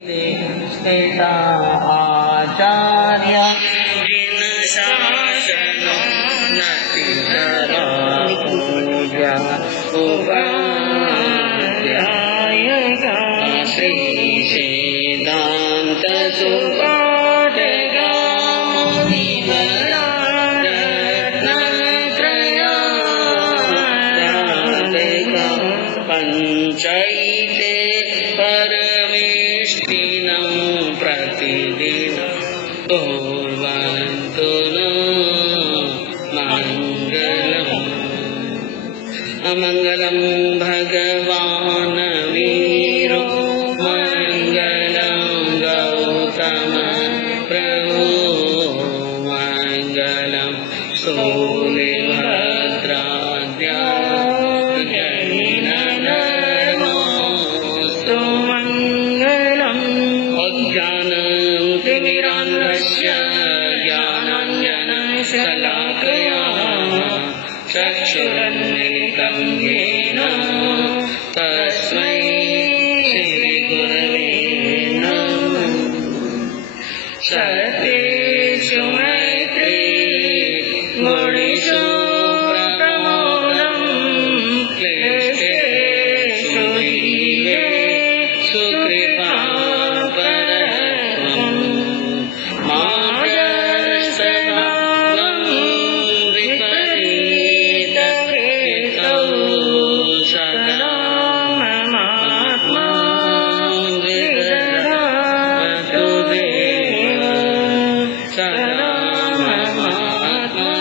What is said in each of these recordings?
स्थिता आचार्य जिन शासन नतितरा पूजा उपाध्यायका श्री सिद्धांत सुपाठका मुनिवररत्नत्रयादातिका पंचैते परमेष्टिनं प्रतिदिनं कुर्वन्तु नो मङ्गलम् अमङ्गलं भगवान् वीरो मङ्गलं गौतम प्रभु मङ्गलं सूर्यभद्राद्या जैनधर्मोऽस्तु मङ्गलम् अज्ञानतिमिरान्धस्य ज्ञानाञ्जनशलाकया चक्षुरुन्मिलितं येन तस्मै श्रीगुरवे नमः। सर्वेषु मैत्री गुणेषु प्रमोदं क्लेशेषु जीवेषु कृपापरत्वं मार्गदर्शनं विपरीतकृतौ सदा ममात्मा विदधातु देव सदा ममात्मा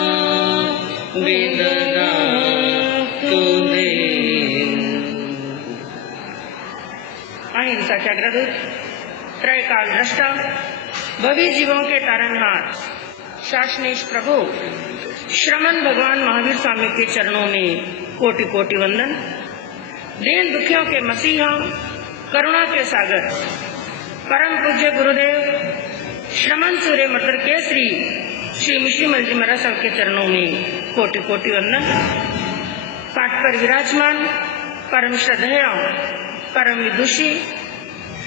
विदधातु देव। अहिंसा के अग्रदूत, त्रैकाल दृष्टा, भवी जीवों के तारनहार, शासनेश प्रभु श्रमण भगवान महावीर स्वामी के चरणों में कोटि कोटि वंदन। दीन दुखियों के मसीहा, करुणा के सागर, परम पूज्य गुरुदेव श्रमण सूर्य मटर केसरी श्री मिश्रीमल जी महाराज साहब के चरणों में कोटि कोटि वंदन। पाठ पर विराजमान परम श्रद्धेय, परम विदुषी,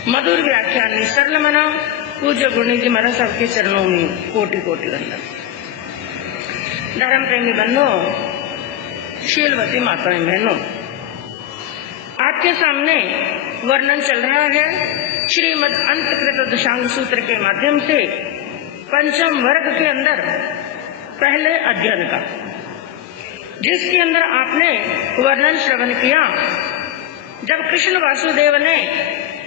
मधुर व्याख्यान सरल मना पूज्य गुरु जी महाराज साहब के चरणों में कोटि कोटि वंदन। धर्म प्रेमी बंधुओं, शीलवती माताएं बहनों, आपके सामने वर्णन चल रहा है श्रीमद् अंतकृत दशांग सूत्र के माध्यम से पंचम वर्ग के अंदर पहले अध्ययन का, जिसके अंदर आपने वर्णन श्रवण किया जब कृष्ण वासुदेव ने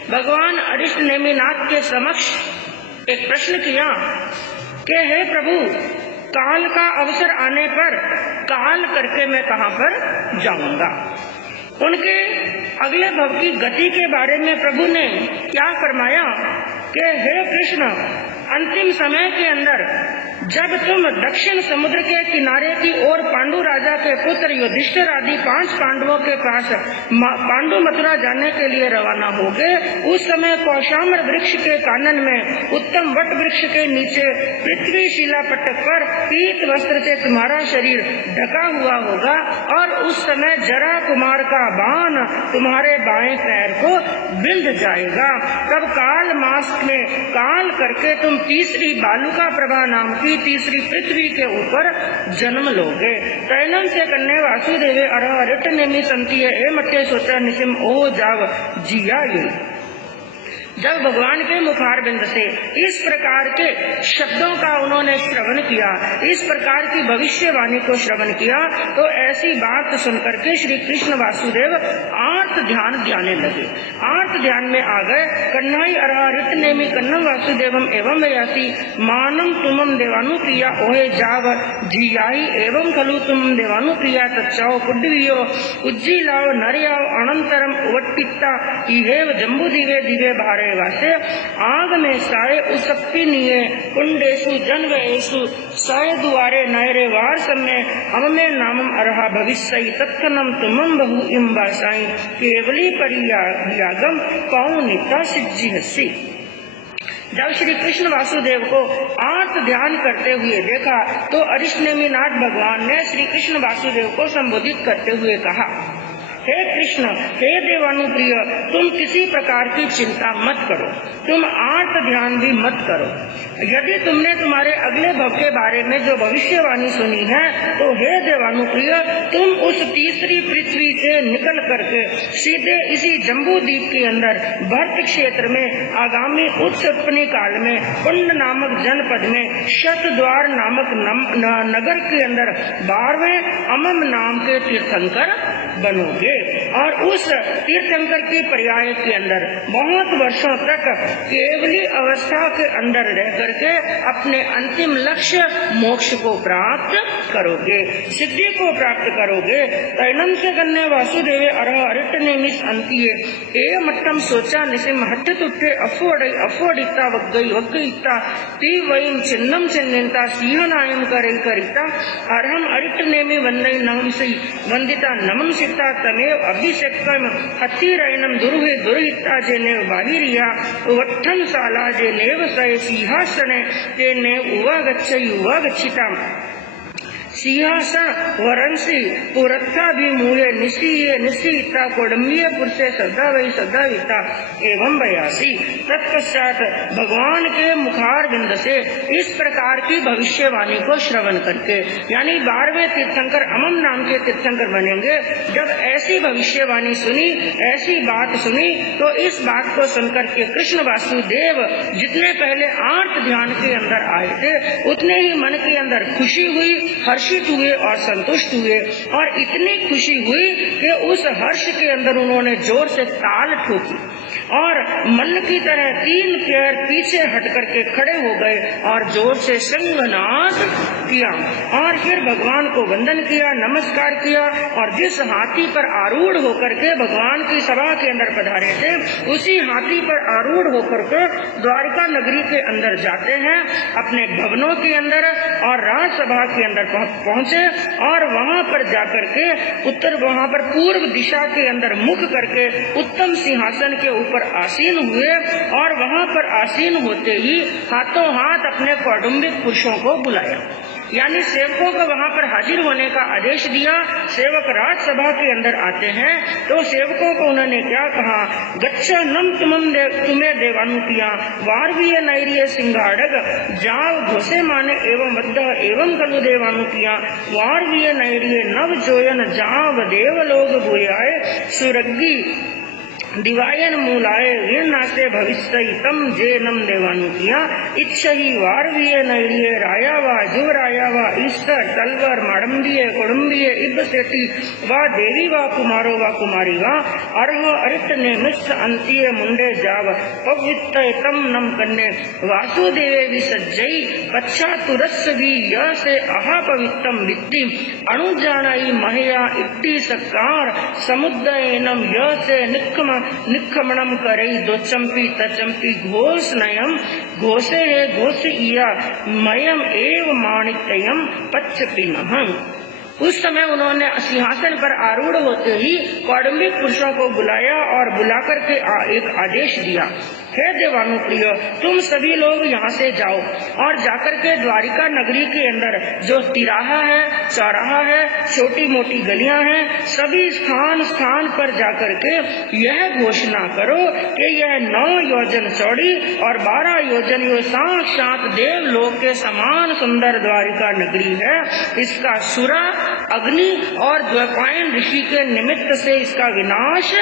भगवान अरिष्ट नेमिनाथ के समक्ष एक प्रश्न किया कि हे प्रभु, काल का अवसर आने पर काल करके मैं कहाँ पर जाऊंगा। उनके अगले भव की गति के बारे में प्रभु ने क्या फरमाया कि हे कृष्ण, अंतिम समय के अंदर जब तुम दक्षिण समुद्र के किनारे की ओर पांडु राजा के पुत्र युधिष्ठिर आदि 5 पांडवों के पास पांडु मथुरा जाने के लिए रवाना होगे, उस समय कौशाम्र वृक्ष के कानन में उत्तम वट वृक्ष के नीचे पृथ्वी शिला पटक पर पीत वस्त्र से तुम्हारा शरीर ढका हुआ होगा और उस समय जरा कुमार का बाण तुम्हारे बाएं पैर को बिंध जाएगा। तब काल मास में काल करके तुम तीसरी बालुका प्रभा नाम की तीसरी पृथ्वी के ऊपर जन्म लोगे। तैनम से कन्ने वासुदेवे अरह रिट नेमी संति ए मट्टे सोचा निसिम ओ जाव जिया यू। जब भगवान के मुखार बिंद से इस प्रकार के शब्दों का उन्होंने श्रवण किया, इस प्रकार की भविष्यवाणी को श्रवण किया, तो ऐसी बात सुनकर के श्री कृष्ण वासुदेव आर्त ध्यान ध्याने लगे। आर्त ध्यान में आ गए। कन्नाई अरहा रित नेमी कन्नम वासुदेवम एवं वयासी मानम तुमम देवानु प्रिया ओहे जाव जियाई एवं खलु तुम देवानु प्रिया तच्चाओ कुड्डवियो उज्जी लाओ नरियाओ अनंतरम उवट्टित्ता इहेव जम्बू दिवे दिवे भारे वासे आग में साये उसप्पी निये कुंडेशु जन्वेशु साये दुआरे नयरे वार समय हम में नामम अरहा भविष्य तत्कनम तुमम बहु इम्बासाई केवली परियागम कौनिता सिज्जी हसी। जब श्री कृष्ण वासुदेव को आर्त ध्यान करते हुए देखा तो अरिष्ट नेमिनाथ भगवान ने श्री कृष्ण वासुदेव को संबोधित करते हुए कहा हे कृष्ण, हे देवानुप्रिय, तुम किसी प्रकार की चिंता मत करो, तुम आर्त ध्यान भी मत करो। यदि तुमने तुम्हारे अगले भव के बारे में जो भविष्यवाणी सुनी है, तो हे देवानुप्रिय, तुम उस तीसरी पृथ्वी से निकल करके सीधे इसी जम्बू द्वीप के अंदर भरत क्षेत्र में आगामी उत्सपनी काल में कुंड नामक जनपद में शतद्वार नामक नगर के अंदर 12वें अमम नाम के तीर्थंकर बनोगे और उस तीर्थंकर की पर्याय के अंदर बहुत वर्षों तक केवली अवस्था के अंदर रह करके अपने अंतिम लक्ष्य मोक्ष को प्राप्त करोगे, सिद्धि को प्राप्त करोगे। तैनम से गन्ने वासुदेवे अरह अरिट नेमिस अंतिये ए मट्टम सोचा निसिम हट्ट तुट्टे अफोडिता वग्गईता ती वयम चिन्नम चिन्निता सिंहनायम करई करिता अरहम अरिट नेमि वंदई नमसि वंदिता नमम सिता तमेव अभिषेकम हत्तिरैनम दुर्हे दुर्हिता जेने बाहिरिया वट्ठन साला जेनेव सय सिंहासने तेने उवा गच्छिता सिंहासन वरंसी पुरत्था भी मूल्य निशीता कोडम्बीय पुरुषे सदा वही सदाविता एवं बयासी। तत्पश्चात भगवान के मुखार बिंद से इस प्रकार की भविष्यवाणी को श्रवण करके, यानी 12वें तीर्थंकर अमम नाम के तीर्थंकर बनेंगे। जब ऐसी भविष्यवाणी सुनी, ऐसी बात सुनी, तो इस बात को सुनकर के कृष्ण वासुदेव जितने पहले आर्त ध्यान के अंदर आए थे, उतने ही मन के अंदर खुशी हुई, हर्षित हुए और संतुष्ट हुए। और इतनी खुशी हुई कि उस हर्ष के अंदर उन्होंने जोर से ताल ठोकी और मन की तरह 3 पैर पीछे हट करके खड़े हो गए और जोर से संगनाद किया और फिर भगवान को वंदन किया, नमस्कार किया। और जिस हाथी पर आरूढ़ होकर के भगवान की सभा के अंदर पधारे थे, उसी हाथी पर आरूढ़ होकर के द्वारिका नगरी के अंदर जाते हैं, अपने भवनों के अंदर और राजसभा के अंदर पहुंचे और वहां पर जाकर के वहां पर पूर्व दिशा के अंदर मुख करके उत्तम सिंहासन के ऊपर आसीन हुए। और वहां पर आसीन होते ही हाथों हाथ अपने कौटुंबिक पुरुषों को बुलाया, यानी सेवकों को वहां पर हाजिर होने का आदेश दिया। सेवक राजसभा के अंदर आते हैं तो सेवकों को उन्होंने क्या कहा, गच्छ नम तुम्हें देवानुपिया वारवीय नैरिय सिंगाड़ग जाव घोषे माने एवं वद्ध एवं कलु देवानुपिया वारवीय नैरिय नव जोयन जाव देवलोग भूयाय सुरग्गी दिवायन मूलाए वीरनाथे भविष्य तम जेनम देवानुकिया इच्छ ही वारवीय नैरिय रायावा जुवरायावा ईश्वर तलवर माडम्बिये कोडम्बिये इब सेठी वा देवी वा कुमारो वा कुमारी वा अर्ह अरिट ने मिश्र अंतिय मुंडे जाव पवित्र तम नम कन्ने वासुदेवे विसज्जई पच्छा तुरस भी य से अहा पवित्रम वित्ति अणुजानाई महया इट्टी सकार समुद्रयनम य से निखमणम करई दो चंपी तचंपी घोष नयम घोषे है घोष इया मयम एव माणिक्यम पच्चपिनः। उस समय उन्होंने सिंहासन पर आरूढ़ होते ही कौटुंबिक पुरुषों को बुलाया और बुलाकर के एक आदेश दिया, हे देवानुप्रिय, तुम सभी लोग यहाँ से जाओ और जाकर के द्वारिका नगरी के अंदर जो तिराहा है, चौराहा है, छोटी मोटी गलियां हैं, सभी स्थान स्थान पर जाकर के यह घोषणा करो कि यह 9 योजन चौड़ी और 12 योजन यो साक्षात देवलोक के समान सुंदर द्वारिका नगरी है। इसका सुरा, अग्नि और द्वैपायन ऋषि के निमित्त से इसका विनाश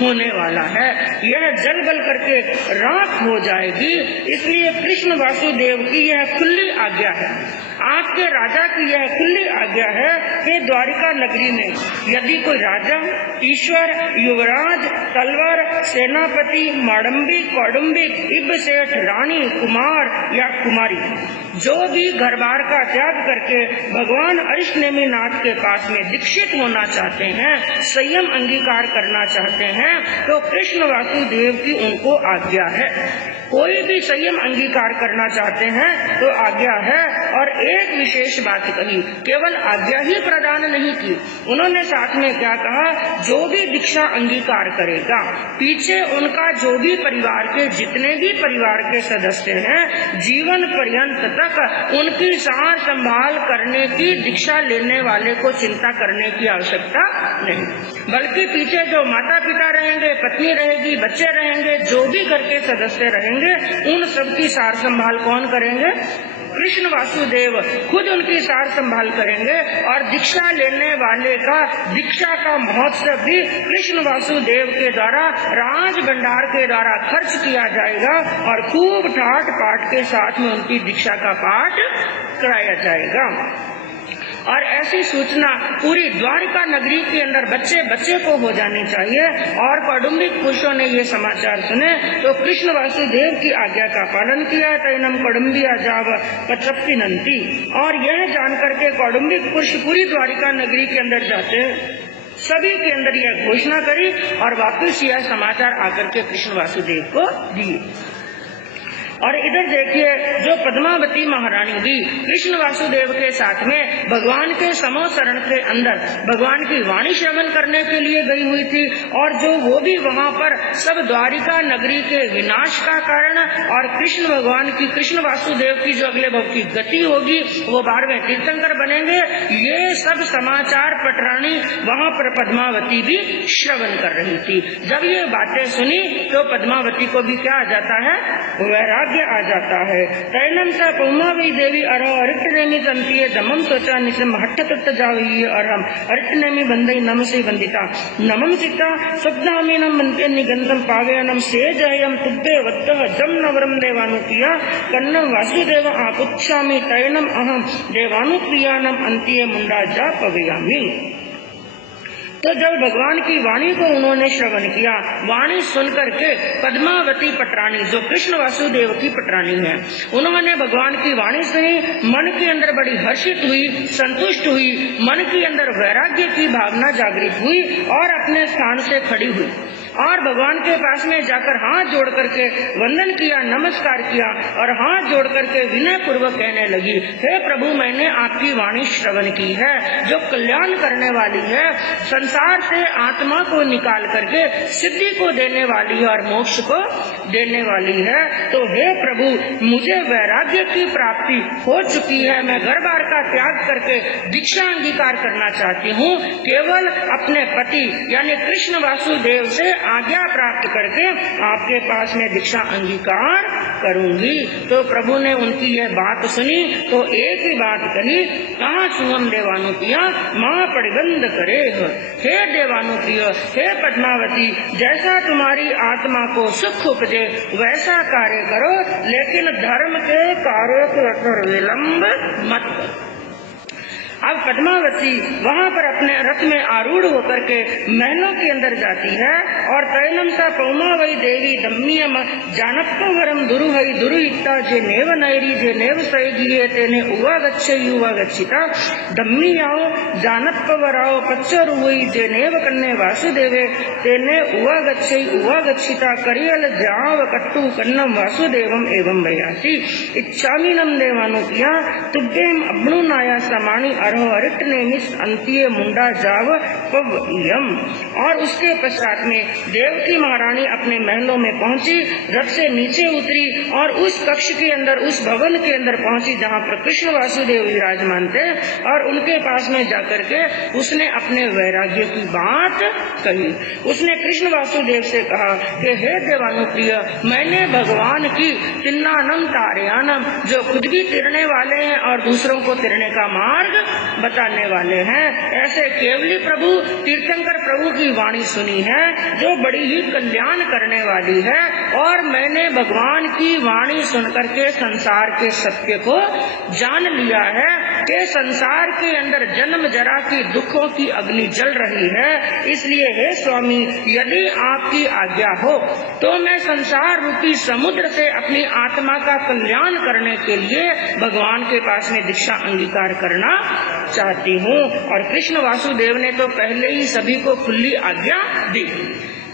होने वाला है। यह जल गल करके राख हो जाएगी। इसलिए कृष्ण वासुदेव की यह खुली आज्ञा है, आपके राजा की यह खुली आज्ञा है कि द्वारिका नगरी में यदि कोई राजा, ईश्वर, युवराज, तलवार, सेनापति, माडम्बी, कौडुंबिक, इब सेठ, रानी, कुमार या कुमारी जो भी घर बार का त्याग करके भगवान अरिष्टनेमि नाथ के पास में दीक्षित होना चाहते हैं, संयम अंगीकार करना चाहते हैं, तो कृष्ण वासुदेव की उनको आज्ञा है। कोई भी संयम अंगीकार करना चाहते हैं तो आज्ञा है। और एक विशेष बात कही, केवल आज्ञा ही प्रदान नहीं की, उन्होंने साथ में क्या कहा, जो भी दीक्षा अंगीकार करेगा, पीछे उनका जो भी परिवार के जितने भी परिवार के सदस्य हैं, जीवन पर्यंत तक उनकी सार संभाल करने की दीक्षा लेने वाले को चिंता करने की आवश्यकता नहीं, बल्कि पीछे जो माता पिता रहेंगे, पत्नी रहेगी, बच्चे रहेंगे, जो भी घर के सदस्य रहेंगे, उन सबकी सार संभाल कौन करेंगे? कृष्ण वासुदेव खुद उनकी सार संभाल करेंगे। और दीक्षा लेने वाले का दीक्षा का महोत्सव भी कृष्ण वासुदेव के द्वारा राज भंडार के द्वारा खर्च किया जाएगा और खूब ठाट पाठ के साथ में उनकी दीक्षा का पाठ कराया जाएगा। और ऐसी सूचना पूरी द्वारिका नगरी के अंदर बच्चे बच्चे को हो जानी चाहिए। और कौटुंबिक पुरुषों ने ये समाचार सुने तो कृष्ण वासुदेव की आज्ञा का पालन किया। तैनम कौडुम्बिया जाव पचपति नंती। और यह जानकर के कौटुंबिक पुरुष पूरी द्वारिका नगरी के अंदर जाते सभी के अंदर यह घोषणा करी और वापिस यह समाचार आकर के कृष्ण वासुदेव को दिए। और इधर देखिए, जो पद्मावती महारानी भी कृष्ण वासुदेव के साथ में भगवान के समोसरण के अंदर भगवान की वाणी श्रवण करने के लिए गई हुई थी, और जो वो भी वहाँ पर सब द्वारिका नगरी के विनाश का कारण और कृष्ण भगवान की, कृष्ण वासुदेव की जो अगले भव की गति होगी, वो 12वें तीर्थंकर बनेंगे, ये सब समाचार पटरानी वहाँ पर पद्मावती भी श्रवण कर रही थी। जब ये बातें सुनी तो पद्मावती को भी क्या आ जाता है? वैराग्य आ जाता है। तैनम सा पौमावी देवी अरो अरिटनेमी संतीय दमम त्वचा निसम हट्ट तत्त जावी अरहम अरिटनेमी बंदई नम से वंदिता नमम सीता स्वप्नामीनम बनते निगंधम पावयनम से जयम तुब्बे वद्दह जम नवरम देवानुप्रिया कन्नम वासुदेव आपुच्छामि तैनम अहम देवानुप्रियानम अंत्य मुंडा जा पवयामि। तो जब भगवान की वाणी को उन्होंने श्रवण किया, वाणी सुनकर के पद्मावती पटरानी, जो कृष्ण वासुदेव की पटरानी है, उन्होंने भगवान की वाणी सुनी, मन के अंदर बड़ी हर्षित हुई, संतुष्ट हुई, मन के अंदर वैराग्य की भावना जागृत हुई और अपने स्थान से खड़ी हुई और भगवान के पास में जाकर हाथ जोड़ करके वंदन किया, नमस्कार किया और हाथ जोड़ करके विनय पूर्वक कहने लगी, हे प्रभु, मैंने आपकी वाणी श्रवण की है जो कल्याण करने वाली है, संसार से आत्मा को निकाल करके सिद्धि को देने वाली है और मोक्ष को देने वाली है। तो हे प्रभु, मुझे वैराग्य की प्राप्ति हो चुकी है, मैं घर बार का त्याग करके दीक्षा अंगीकार करना चाहती हूँ, केवल अपने पति यानी कृष्ण वासुदेव से आज्ञा प्राप्त करके आपके पास में दीक्षा अंगीकार करूंगी। तो प्रभु ने उनकी यह बात सुनी तो एक ही बात कही, कहाँ सुहम देवानुप्रिया माँ परिबंध करे। हे देवानुप्रिय, हे पद्मावती, जैसा तुम्हारी आत्मा को सुख उपजे वैसा कार्य करो, लेकिन धर्म के कार्य के विलंब मत करो। अब पद्मावती वहाँ पर अपने रथ में आरूढ़ होकर के महलों के अंदर जाती है और तैनम सा पौमा वही देवी दम्मियम जानप्पो वरम दुरु हई दुरु इत्ता जे नेव नैरी जे नेव सैगिये तेने उवा गच्छे युवा गच्छिता दम्मियाओ जानप्पो वराओ पच्चरु हुई जे नेव कन्ने वासुदेवे तेने उवा गच्छे उवा गच्छिता करियल जाव कट्टू कन्नम वासुदेवम एवं भयासी इच्छामीनम देवानुप्रिया तुभ्यम अब्णु नाया समानी अंत्य मुंडा जाव पवयम। और उसके पश्चात में देवकी महारानी अपने महलों में पहुंची, रथ से नीचे उतरी और उस कक्ष के अंदर, उस भवन के अंदर पहुंची जहां पर कृष्ण वासुदेव विराजमान थे, और उनके पास में जाकर के उसने अपने वैराग्य की बात कही। उसने कृष्ण वासुदेव से कहा कि हे देवानुप्रिय, मैंने भगवान की तिन्नानम तारयानम, जो खुद भी तिरने वाले हैं और दूसरों को तिरने का मार्ग बताने वाले हैं, ऐसे केवली प्रभु तीर्थंकर प्रभु की वाणी सुनी है जो बड़ी ही कल्याण करने वाली है। और मैंने भगवान की वाणी सुनकर के संसार के सत्य को जान लिया है कि संसार के अंदर जन्म जरा की दुखों की अग्नि जल रही है। इसलिए हे स्वामी, यदि आपकी आज्ञा हो तो मैं संसार रूपी समुद्र से अपनी आत्मा का कल्याण करने के लिए भगवान के पास में दीक्षा अंगीकार करना चाहती हूँ। और कृष्ण वासुदेव ने तो पहले ही सभी को खुली आज्ञा दी।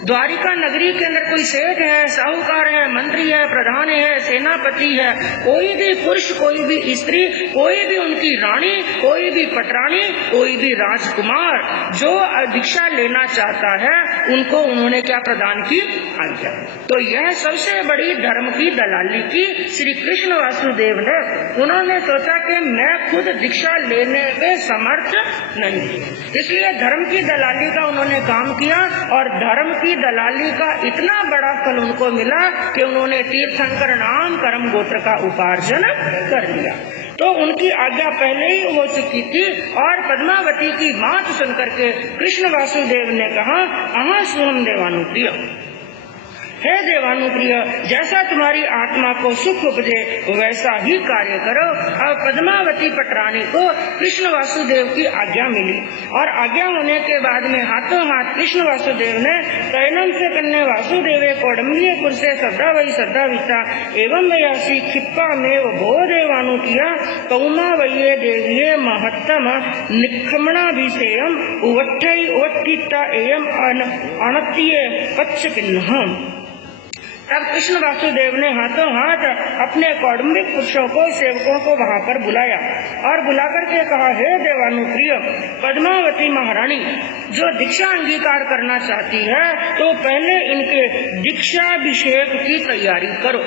द्वारिका नगरी के अंदर कोई सेठ है, साहूकार है, मंत्री है, प्रधान है, सेनापति है, कोई भी पुरुष, कोई भी स्त्री, कोई भी उनकी रानी, कोई भी पटरानी, कोई भी राजकुमार जो दीक्षा लेना चाहता है उनको उन्होंने क्या प्रदान की? आज्ञा। तो यह सबसे बड़ी धर्म की दलाली की श्री कृष्ण वासुदेव ने। उन्होंने सोचा कि मैं खुद दीक्षा लेने में समर्थ नहीं, इसलिए धर्म की दलाली का उन्होंने काम किया और धर्म की दलाली का इतना बड़ा फल उनको मिला कि उन्होंने तीर्थंकर नाम कर्म गोत्र का उपार्जन कर लिया। तो उनकी आज्ञा पहले ही हो चुकी थी और पद्मावती की बात सुनकर के कृष्ण वासुदेव ने कहा, अहाँ सुहम देवानुप्रिय, हे देवानुप्रिय, जैसा तुम्हारी आत्मा को सुख उपजे वैसा ही कार्य करो। अब पद्मावती पटरानी को कृष्ण वासुदेव की आज्ञा मिली और आज्ञा होने के बाद में हाथों हाथ कृष्ण वासुदेव ने तैनम से कन्या वासुदेवे कौडम्बीपुर से श्रद्धा वही श्रद्धा विता एवं वयासी क्षिप्पा में भो देवानुप्रिया कौमा वये देवीये महत्तम निखमणाभिषेयम उवट्ठई उवट्ठिता एयम अनतीय पच्चकिन्नहम। तब कृष्ण वासुदेव ने हाथों हाथ अपने कौटुंबिक पुरुषों को, सेवकों को वहाँ पर बुलाया और बुलाकर के कहा, हे देवानुप्रिय, पद्मावती महारानी जो दीक्षा अंगीकार करना चाहती है तो पहले इनके दीक्षाभिषेक की तैयारी करो।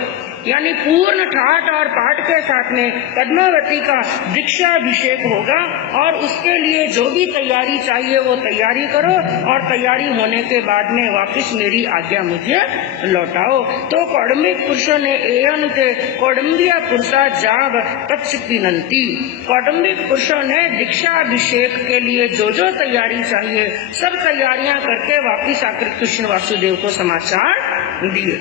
यानी पूर्ण ठाट और पाठ के साथ में पद्मावती का दीक्षाभिषेक होगा और उसके लिए जो भी तैयारी चाहिए वो तैयारी करो और तैयारी होने के बाद में वापस मेरी आज्ञा मुझे लौटाओ। तो कौटुंबिक पुरुषों ने एयन थे कौडम्बिया पुरुषा जाब पक्ष पिनंती। कौटुंबिक पुरुषों ने दीक्षाभिषेक के लिए जो जो तैयारी चाहिए सब तैयारियां करके वापिस आकर कृष्ण वासुदेव को समाचार दिए।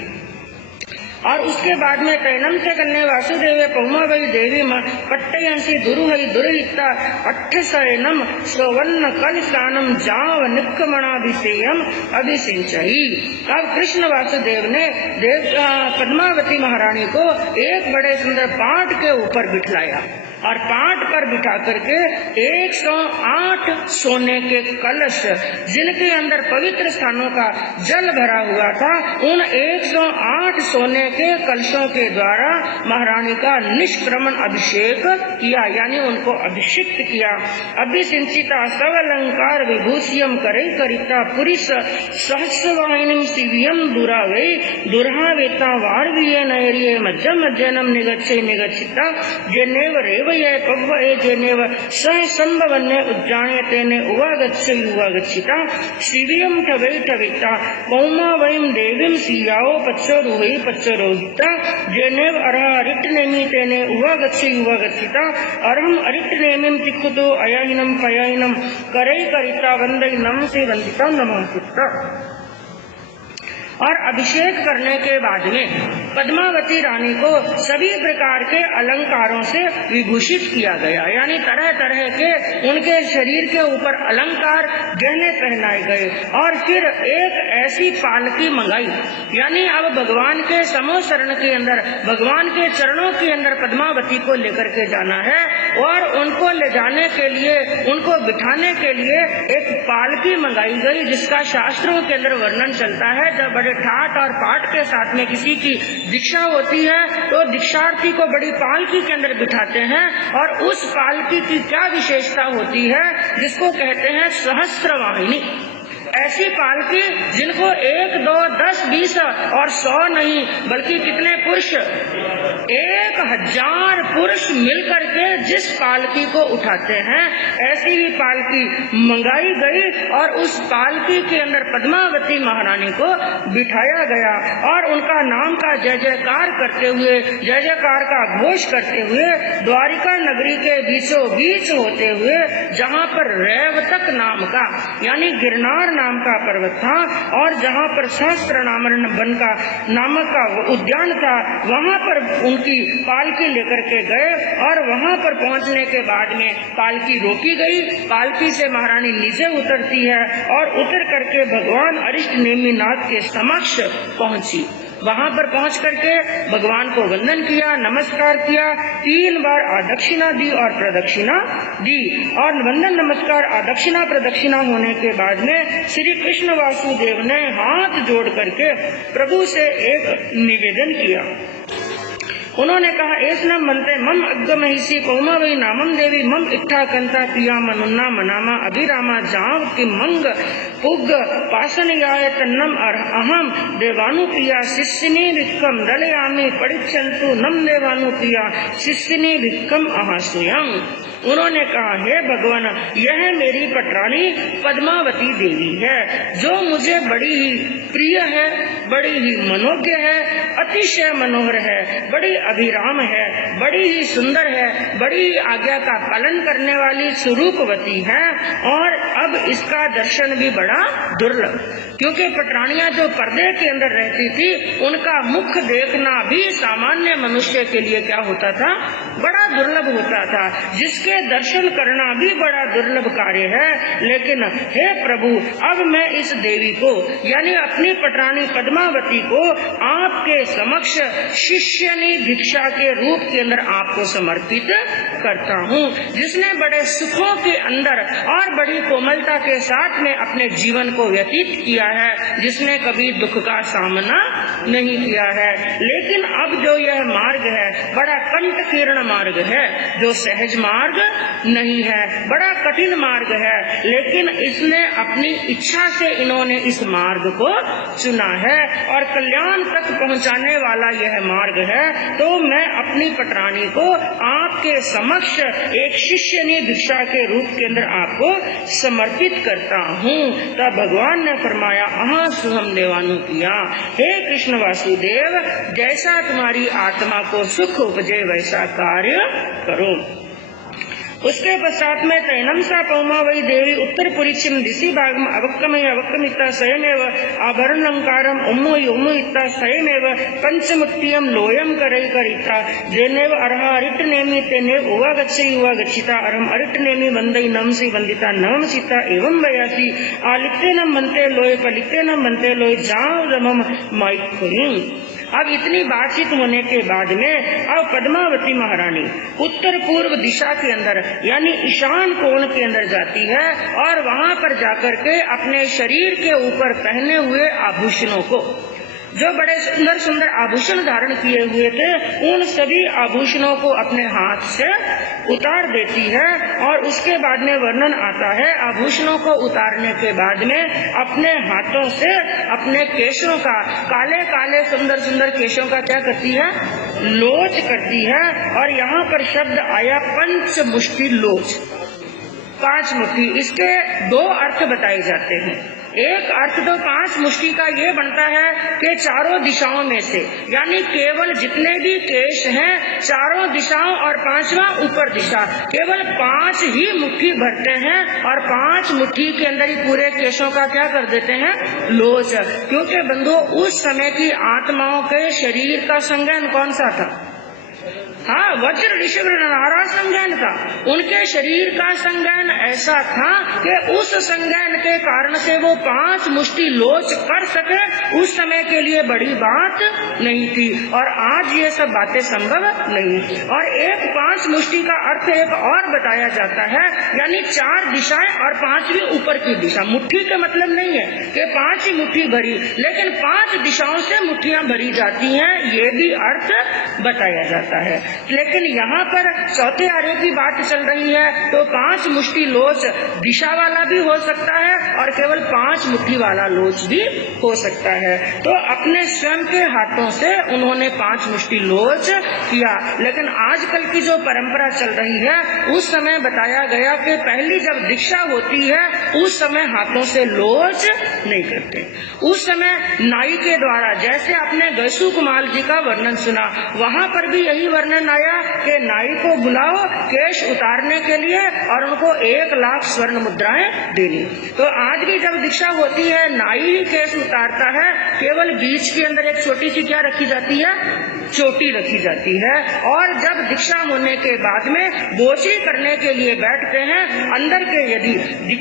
और उसके बाद में तैनम से कन्या वासुदेव पहुमा वही देवी पट्टयंसी दुरुहई दुरहिता अट्ठसैनम सवर्ण कल स्नानम जाव निक्कमणाभिषेयम अभिषेचई। अब कृष्ण वासुदेव ने पद्मावती महारानी को एक बड़े सुंदर पाट के ऊपर बिठाया और पाट पर बिठा करके 108 सोने के कलश जिनके अंदर पवित्र स्थानों का जल भरा हुआ था, उन 108 सोने के कलशों के द्वारा महारानी का निष्क्रमण अभिषेक किया, यानी उनको अभिषिक्त किया। अभिसिंचिता सब अलंकार विभूषियम करे करिता पुरुष सहस्रवाहिनी शिवियम दुरावे दुर्हावेता वारवीय नैरिये मध्यम मध्यनम निगच्छे निगच्छिता जेनेव रेव ये पव्व ए जेनेव सह संभवन्ने उज्जाने तेने उवागच्छे उवागच्छिता शिवियम ठवे ठविता पौमा वयम देवीम सियाओ पच्चो रुहई पच्चो रोहिता जेनेव अरह अरिट नेमी तेने उवागच्छे उवागच्छिता अरहम अरिट नेमिम तिखुतो अयाहिनम पयाहिनम करई करिता वंदई नम से वंदिता नमः पुत्र। और अभिषेक करने के बाद में पद्मावती रानी को सभी प्रकार के अलंकारों से विभूषित किया गया, यानी तरह तरह के उनके शरीर के ऊपर अलंकार गहने पहनाए गए और फिर एक ऐसी पालकी मंगाई, यानी अब भगवान के समो शरण के अंदर भगवान के चरणों के अंदर पद्मावती को लेकर के जाना है और उनको ले जाने के लिए उनको बिठाने के लिए एक पालकी मंगाई गई जिसका शास्त्रों के अंदर वर्णन चलता है। जब बड़े ठाट और पाठ के साथ में किसी की दीक्षा होती है तो दीक्षार्थी को बड़ी पालकी के अंदर बिठाते हैं और उस पालकी की क्या विशेषता होती है जिसको कहते हैं सहस्रवाहिनी। ऐसी पालकी जिनको 1, 2, 10, 20 और 100 नहीं बल्कि कितने पुरुष 1000 पुरुष मिलकर के जिस पालकी को उठाते हैं, ऐसी ही पालकी मंगाई गई और उस पालकी के अंदर पद्मावती महारानी को बिठाया गया और उनका नाम का जय जयकार करते हुए, जय जयकार का घोष करते हुए द्वारिका नगरी के बीचों बीच होते हुए जहाँ पर रेवतक नाम का यानी गिरनार नाम का पर्वत था और जहाँ पर सहस्त्र वन का नामक का उद्यान था, वहाँ पर उनकी पालकी लेकर के गए और वहाँ पर पहुँचने के बाद में पालकी रोकी गई। पालकी से महारानी नीचे उतरती है और उतर करके भगवान अरिष्ट नेमिनाथ के समक्ष पहुँची वहां पर पहुंच करके भगवान को वंदन किया, नमस्कार किया, 3 बार आदक्षिणा दी और प्रदक्षिणा दी। और वंदन, नमस्कार, आदक्षिणा, प्रदक्षिणा होने के बाद में श्री कृष्ण वासुदेव ने हाथ जोड़ करके प्रभु से एक निवेदन किया। उन्होंने कहा, एस न मनते मम अग्गमहिषी कौमा वही नामम देवी मम इट्ठा कंता पिया मनुन्ना मनामा अभिरामा जाव कि मंग पुग पासन याय तन्नम अहम देवानु प्रिया शिष्यनी विक्रम दलयामी परीक्षन्तु नम देवानु प्रिया शिष्यनी विक्रम अहास्वयं। उन्होंने कहा, हे भगवान, यह मेरी पटरानी पद्मावती देवी है, जो मुझे बड़ी ही प्रिय है, बड़ी ही मनोज्ञ है, अतिशय मनोहर है, बड़ी अभिराम है, बड़ी ही सुंदर है, बड़ी आज्ञा का पालन करने वाली स्वरूपवती है। और अब इसका दर्शन भी बड़ा दुर्लभ, क्योंकि पटरानियां जो पर्दे के अंदर रहती थी, उनका मुख देखना भी सामान्य मनुष्य के लिए क्या होता था, बड़ा दुर्लभ होता था, जिसके दर्शन करना भी बड़ा दुर्लभ कार्य है। लेकिन हे प्रभु, अब मैं इस देवी को यानी अपनी पटरानी पद्मावती को आपके समक्ष शिष्यनी भिक्षा के रूप के अंदर आपको समर्पित करता हूँ, जिसने बड़े सुखों के अंदर और बड़ी कोमलता के साथ में अपने जीवन को व्यतीत किया है, जिसने कभी दुख का सामना नहीं किया है। लेकिन अब जो यह मार्ग है बड़ा कंटकीर्ण मार्ग है, जो सहज मार्ग नहीं है, बड़ा कठिन मार्ग है। लेकिन इसने अपनी इच्छा से इन्होंने इस मार्ग को चुना है और कल्याण तक पहुंचाने वाला यह मार्ग है। तो मैं अपनी पटरानी को आपके समक्ष एक शिष्यनी भिक्षा के रूप के अंदर आपको समर्पित करता हूँ। तब भगवान ने फरमाया, अहा सुहम देवानु किया, हे कृष्ण वासुदेव, जैसा तुम्हारी आत्मा को सुख उपजे वैसा कार्य करो। उसके पश्चात में तैनम सा पौमा वही देवी उत्तर पुरीचिम दिशि भागम अवक्कमय अवक्कमिता स्वयमेव आभरणलंकारम उम्मो इत्ता स्वयमेव पंचमुट्टियम लोयम करई करिता जेनेव अर्हा अरिट नेमि तेनेव उवा गच्छिता अरहम अरिट नेमि वंदई नमसि वंदिता नमम सीता एवं वयासी आलित्ते नम मनते लोय पलित्ते नम मनते लोय जाओ रमम माइक। अब इतनी बातचीत होने के बाद में अब पद्मावती महारानी उत्तर पूर्व दिशा के अंदर यानी ईशान कोण के अंदर जाती है और वहां पर जाकर के अपने शरीर के ऊपर पहने हुए आभूषणों को, जो बड़े सुंदर सुंदर आभूषण धारण किए हुए थे, उन सभी आभूषणों को अपने हाथ से उतार देती है। और उसके बाद में वर्णन आता है, आभूषणों को उतारने के बाद में अपने हाथों से अपने केशों का, काले काले सुंदर सुंदर केशों का क्या करती है, लोच करती है। और यहाँ पर शब्द आया पंच मुष्टि लोच, 5 मुट्ठी। इसके 2 अर्थ बताए जाते हैं। एक अर्थ तो 5 मुष्टि का ये बनता है कि चारों दिशाओं में से यानी केवल जितने भी केश हैं चारों दिशाओं और 5वां ऊपर दिशा, केवल 5 ही मुट्ठी भरते हैं और 5 मुट्ठी के अंदर ही पूरे केशों का क्या कर देते हैं, लोच। क्योंकि बंधु उस समय की आत्माओं के शरीर का संज्ञान कौन सा था, हाँ, वज्र ऋषभ नारा संज्ञान था। उनके शरीर का संज्ञान ऐसा था कि उस संज्ञान के कारण से वो 5 मुष्टि लोच कर सके, उस समय के लिए बड़ी बात नहीं थी। और आज ये सब बातें संभव नहीं। और एक 5 मुष्टि का अर्थ एक और बताया जाता है, यानी 4 दिशाएं और 5वीं ऊपर की दिशा। मुट्ठी का मतलब नहीं है कि 5 ही मुट्ठी भरी, लेकिन 5 दिशाओं से मुट्ठियां भरी जाती हैं, ये भी अर्थ बताया जाता है। लेकिन यहाँ पर चौथे आरे की बात चल रही है, तो 5 मुट्ठी लोच दिशा वाला भी हो सकता है और केवल 5 मुट्ठी वाला लोच भी हो सकता है। तो अपने स्वयं के हाथों से उन्होंने 5 मुट्ठी लोच किया। लेकिन आजकल की जो परंपरा चल रही है, उस समय बताया गया कि पहली जब दीक्षा होती है उस समय हाथों से लोच नहीं करते। उस समय नाई के द्वारा, जैसे आपने गैसुकमाल जी का वर्णन सुना, वहाँ पर भी यही यही वर्णन आया कि नाई को बुलाओ केश उतारने के लिए और उनको 1 लाख स्वर्ण मुद्राएं देनी। तो आज भी जब दीक्षा होती है नाई ही केश उतारता है, केवल बीच के अंदर एक छोटी सी क्या रखी जाती है, चोटी रखी जाती है। और जब दीक्षा होने के बाद में बोछी करने के लिए बैठते हैं, अंदर के यदि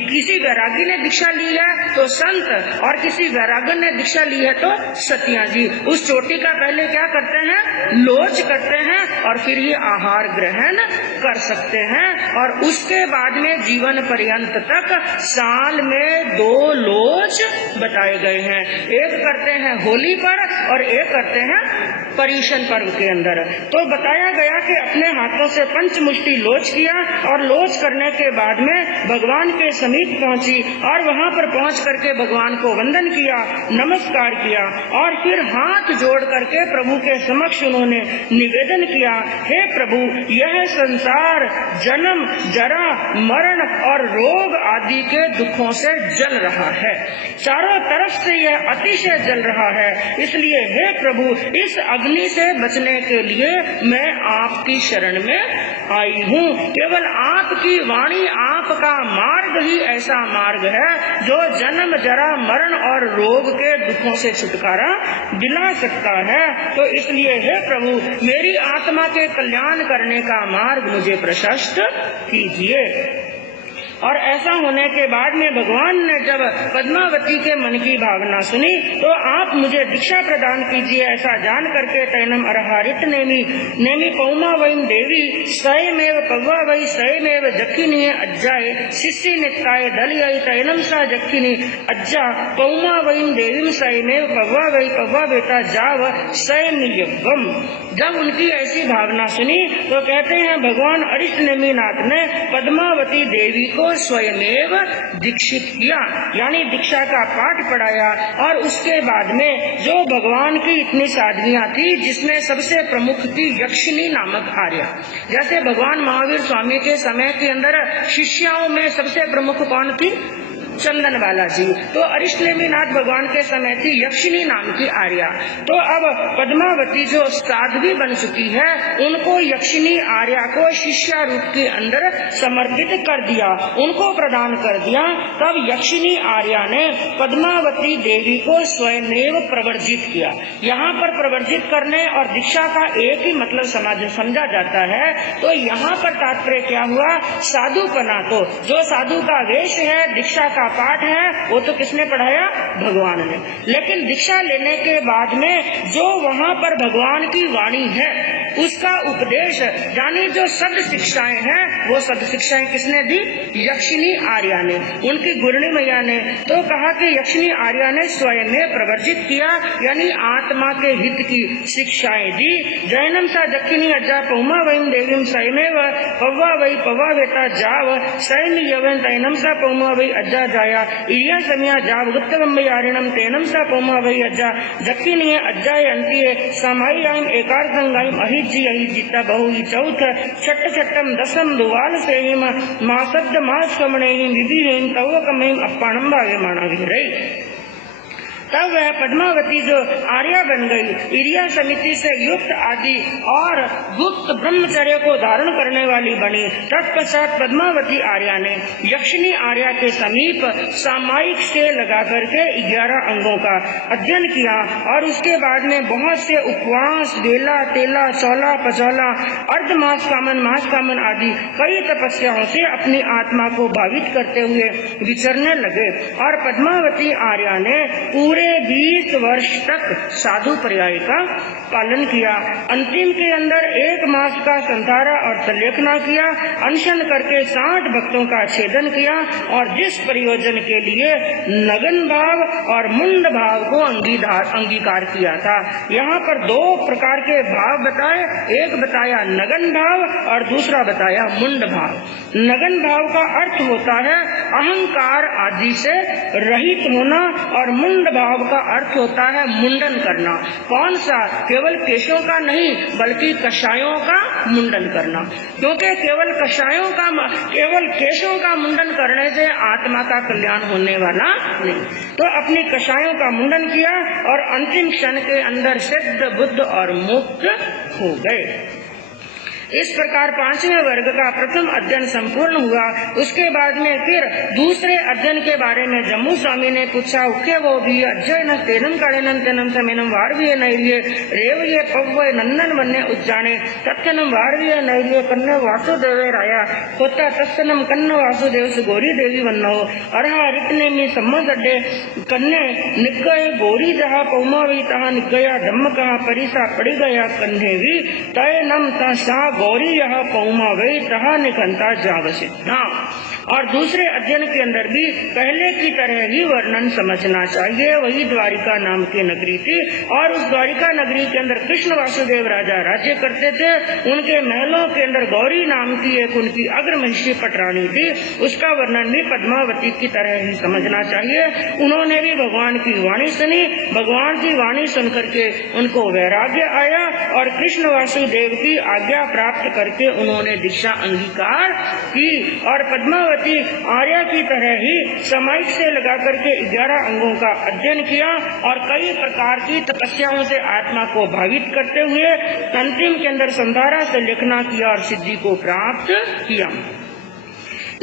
किसी वैरागी ने दीक्षा ली है तो संत और किसी वैरागन ने दीक्षा ली है तो सतिया जी उस चोटी का पहले क्या करते हैं, लोच करते हैं और फिर ही आहार ग्रहण कर सकते हैं। और उसके बाद में जीवन पर्यंत तक साल में 2 लोच बताए गए हैं, एक करते हैं होली पर और एक करते हैं पर्युषण पर्व के अंदर। तो बताया गया कि अपने हाथों से पंचमुष्टि लोच किया और लोच करने के बाद में भगवान के समीप पहुंची और वहां पर पहुंच करके भगवान को वंदन किया, नमस्कार किया और फिर हाथ जोड़ करके प्रभु के समक्ष उन्होंने निवेदन किया, हे प्रभु यह संसार जन्म जरा मरण और रोग आदि के दुखों से जल रहा है, चारों तरफ से यह अतिशय जल रहा है, इसलिए हे प्रभु इस अग्नि से बचने के लिए मैं आपकी शरण में आई हूँ। केवल आपकी वाणी, आपका मार्ग ही ऐसा मार्ग है जो जन्म जरा मरण और रोग के दुखों से छुटकारा दिला सकता है। तो इसलिए हे प्रभु मेरी आत्मा के कल्याण करने का मार्ग मुझे प्रशस्त कीजिए। और ऐसा होने के बाद में भगवान ने जब पद्मावती के मन की भावना सुनी तो आप मुझे दीक्षा प्रदान कीजिए ऐसा जान करके तैनम अरहारित नेमी पौमा वैम देवी स्वयमेव पव्वा वै स्वयमेव जखिनी अज्जाए शिष्य नित्ताय दलियाई तैनम सा जखिनी अज्जा पौमा वैम देवी स्वयमेव पव्वा वै पव्वा बेटा जाव स्वयं यज्ञम। जब उनकी ऐसी भावना सुनी तो कहते हैं भगवान अरिष्ट नेमिनाथ ने पद्मावती देवी को स्वयमेव दीक्षित किया, यानी दीक्षा का पाठ पढ़ाया। और उसके बाद में जो भगवान की इतनी साधनियां थी जिसमें सबसे प्रमुख थी यक्षिणी नामक आर्या। जैसे भगवान महावीर स्वामी के समय के अंदर शिष्याओं में सबसे प्रमुख कौन थी, चंदन वाला जी। तो अरिष्ट नेमिनाथ भगवान के समय थी यक्षिणी नाम की आर्या। तो अब पद्मावती जो साध्वी बन चुकी है उनको यक्षिणी आर्या को शिष्या रूप के अंदर समर्पित कर दिया, उनको प्रदान कर दिया। तब यक्षिणी आर्या ने पद्मावती देवी को स्वयमेव प्रवर्जित किया। यहाँ पर प्रवर्जित करने और दीक्षा का एक ही मतलब समझा जाता है। तो यहाँ पर तात्पर्य क्या हुआ, साधुपना तो जो साधु का वेश है, दीक्षा का पाठ है, वो तो किसने पढ़ाया, भगवान ने। लेकिन दीक्षा लेने के बाद में जो वहाँ पर भगवान की वाणी है उसका उपदेश, यानी जो सद शिक्षाएं हैं वो सद शिक्षाएं किसने दी, यक्षिणी आर्या ने, उनकी गुरणी मैया ने। तो कहा कि यक्षिणी आर्या ने स्वयं में प्रवर्जित किया, यानी आत्मा के हित की शिक्षाएं दी। जैनम सा दक्षिणी अज्जा पौमा वैम देवीम स्वयमेव पव्वा वै पव्वा वेता जाव स्वयं यवन तैनम सा पौमा वै अज्जा जाया इरिया समिया जाव गुप्तबम्बयारिणम तेनम सा पौमा वै अज्जा दक्षिणी अज्जाय अंतिये समायाम एकार्थंगायम अहिजी अहिजिता बहु चौथ छठ छठम दसम दुवाल सेहिम मासब्द मास्वमणेहिम विभिहिम तवकमेहिम अप्पाणम भागे माना विरई। तब वह पद्मावती जो आर्या बन गई, इरिया समिति से युक्त आदि और गुप्त ब्रह्मचर्य को धारण करने वाली बनी। तत्पश्चात पद्मावती आर्या ने यक्षिणी आर्या के समीप सामायिक से लगा करके 11 अंगों का अध्ययन किया और उसके बाद में बहुत से उपवास, बेला, तेला, चौला, पचौला, अर्धमास कामन, मास कामन आदि कई तपस्याओं से अपनी आत्मा को भावित करते हुए विचरने लगे। और पद्मावती आर्या ने पूरे 20 वर्ष तक साधु पर्याय का पालन किया। अंतिम के अंदर 1 मास का संधारा और सलेखना किया, अनशन करके 60 भक्तों का छेदन किया और जिस प्रयोजन के लिए नगन भाव और मुंड भाव को अंगीकार किया था। यहाँ पर 2 प्रकार के भाव बताए, एक बताया नगन भाव और दूसरा बताया मुंड भाव। नगन भाव का अर्थ होता है अहंकार आदि से रहित होना और मुंड भाव का अर्थ होता है मुंडन करना। कौन सा, केवल केशों का नहीं बल्कि कषायों का मुंडन करना, क्योंकि केवल केशों का मुंडन करने से आत्मा का कल्याण होने वाला नहीं। तो अपनी कषायों का मुंडन किया और अंतिम क्षण के अंदर सिद्ध, बुद्ध और मुक्त हो गए। इस प्रकार पांचवें वर्ग का प्रथम अध्ययन संपूर्ण हुआ। उसके बाद में फिर दूसरे अध्ययन के बारे में जम्मू स्वामी ने पूछा। उखे वो भी अध्ययन तेनम कालेनम तेनम समेनम वारवीय नैर्य रेवये पव्वय नंदन वन्य उज्जाने तत्नम वारवीय नैर्य कन्ने वासुदेव राया होता तत्नम कन्न वासुदेव से गौरी देवी वन्नो अरहा रिटने में सम्मदड्डे कन्ने निगय गौरी जहा पौमावी तहा निगया धम्म कहा परिसा पड़ी गया कन्ने भी तय नम ता गौरी यह पौमा वही तहा निकंता जावसिद्धा। और दूसरे अध्ययन के अंदर भी पहले की तरह ही वर्णन समझना चाहिए। वही द्वारिका नाम की नगरी थी और उस द्वारिका नगरी के अंदर कृष्ण वासुदेव राजा राज्य करते थे। उनके महलों के अंदर गौरी नाम की एक उनकी अग्रमहिषी पटरानी थी। उसका वर्णन भी पद्मावती की तरह ही समझना चाहिए। उन्होंने भी भगवान की वाणी सुनी। भगवान की वाणी सुनकर के उनको वैराग्य आया और कृष्ण वासुदेव की आज्ञा प्राप्त करके उन्होंने दीक्षा अंगीकार की और पद्मावती आर्या की तरह ही समाज से लगा करके 11 अंगों का अध्ययन किया और कई प्रकार की तपस्याओं से आत्मा को भावित करते हुए अंतिम के अंदर संधारा से लेखना किया और सिद्धि को प्राप्त किया।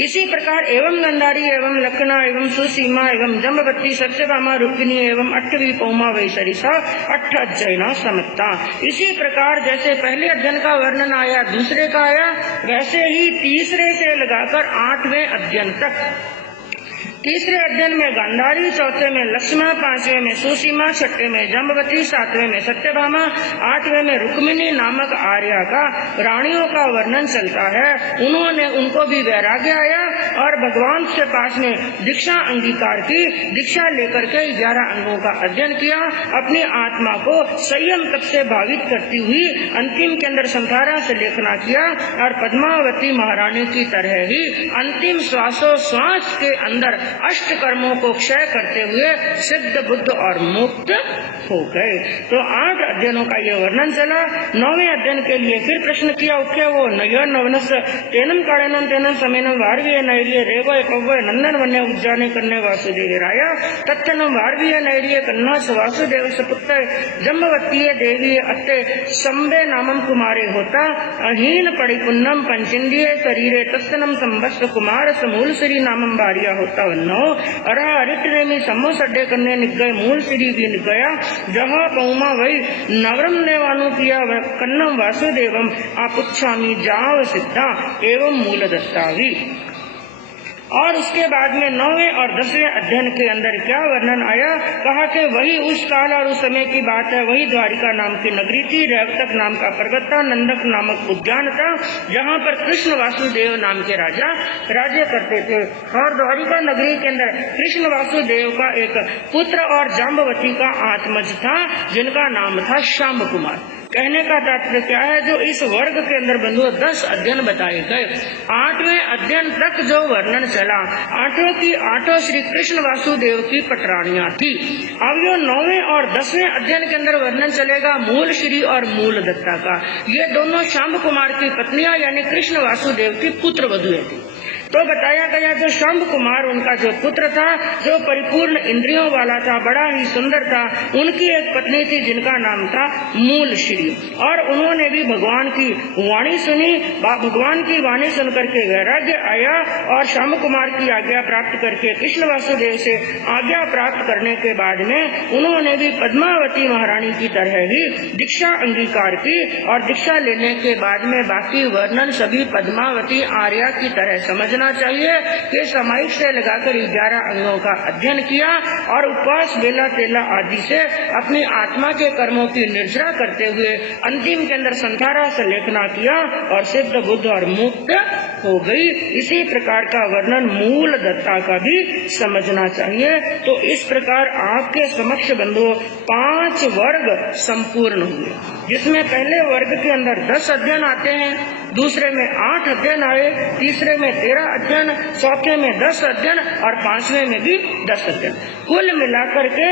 इसी प्रकार एवं गंधारी एवं लखना एवं सुसीमा एवं जम्बवती सत्यभामा रुक्मिणी एवं अट्ठवी पौमा वैसरिसा अट्ठ अध्ययना समत्ता। इसी प्रकार जैसे पहले अध्ययन का वर्णन आया, दूसरे का आया, वैसे ही तीसरे से लगाकर 8वें अध्ययन तक। तीसरे अध्ययन में गांधारी, चौथे में लक्ष्मण, पांचवें में सुसीमा, छठे में जम्बवती, सातवें में सत्यभामा, आठवें में रुक्मिणी नामक आर्या का रानियों का वर्णन चलता है। उनको भी वैराग्य आया और भगवान के पास में दीक्षा अंगीकार की। दीक्षा लेकर के 11 अंगों का अध्ययन किया। अपनी आत्मा को संयम तप से भावित करती हुई अंतिम के अंदर संसारा से लेखना किया और पद्मावती महारानी की तरह ही अंतिम श्वासोश्वास के अंदर अष्ट कर्मों को क्षय करते हुए सिद्ध, बुद्ध और मुक्त हो गए। तो 8 अध्ययनों का ये वर्णन चला। 9वें अध्ययन के लिए फिर प्रश्न किया। उठे वो नय नवनस तेनम कालेनम तेनम समेनम वारवीय नैर्य रेवय पव्वय नंदन वन्य उज्जाने कन्ने वासुदेव राया तत्नम वारवीय नैर्य कन्ना वासुदेव सपुत्र जम्बवतीय देवी अत्ते संबे नामम कुमारे होता अहीन परिपुन्नम पंचिंदिये शरीरे तत्नम संवत्स कुमार समूल श्री नामम भार्या होता वन्नो अरह अरिटनेमी सम्मो सड्डे कन्ने निगय मूल श्री भी निगया जहाँ पौमा वही नवरम देवानु किया कन्नम वासुदेवम आपुच्छामी जाव सिद्धा एवं मूल दत्तावी। और उसके बाद में 9वें और 10वें अध्ययन के अंदर क्या वर्णन आया, कहा कि वही उस काल और उस समय की बात है। वही द्वारिका नाम की नगरी थी, रेवतक नाम का पर्वत था, नंदक नामक उद्यान था, जहाँ पर कृष्ण वासुदेव नाम के राजा राज्य करते थे। और द्वारिका नगरी के अंदर कृष्ण वासुदेव का एक पुत्र और जाम्बवती का आत्मज था, जिनका नाम था श्याम कुमार। कहने का तात्पर्य क्या है, जो इस वर्ग के अंदर बंधु 10 अध्ययन बताए गए। 8वें अध्ययन तक जो वर्णन चला, 8 की 8 श्री कृष्ण वासुदेव की पटरानियां थी। अब जो 9वें और 10वें अध्ययन के अंदर वर्णन चलेगा मूल श्री और मूल दत्ता का। ये दोनों श्याम कुमार की पत्नियां यानी कृष्ण वासुदेव की पुत्र वधुएं थी। तो बताया गया जो शंभ कुमार उनका जो पुत्र था, जो परिपूर्ण इंद्रियों वाला था, बड़ा ही सुंदर था, उनकी एक पत्नी थी जिनका नाम था मूल श्री। और उन्होंने भी भगवान की वाणी सुनी। भगवान की वाणी सुन करके वैराग्य आया और शंभ कुमार की आज्ञा प्राप्त करके कृष्ण वासुदेव से आज्ञा प्राप्त करने के बाद में उन्होंने भी पद्मावती महारानी की तरह ही दीक्षा अंगीकार की। और दीक्षा लेने के बाद में बाकी वर्णन सभी पद्मावती आर्या की तरह समझ चाहिए कि सामायिक से लगाकर 11 अंगों का अध्ययन किया और उपवास, बेला तेला आदि से अपनी आत्मा के कर्मों की निर्जरा करते हुए अंतिम के अंदर संसारा से लेखना किया और सिद्ध, बुद्ध और मुक्त हो गई। इसी प्रकार का वर्णन मूल दत्ता का भी समझना चाहिए। तो इस प्रकार आपके समक्ष बंधुओं 5 वर्ग संपूर्ण हुए, जिसमें पहले वर्ग के अंदर 10 अध्ययन आते हैं, दूसरे में 8 अध्ययन आए, तीसरे में 13 अध्ययन, चौथे में 10 अध्ययन और 5वें में भी 10 अध्ययन। कुल मिलाकर के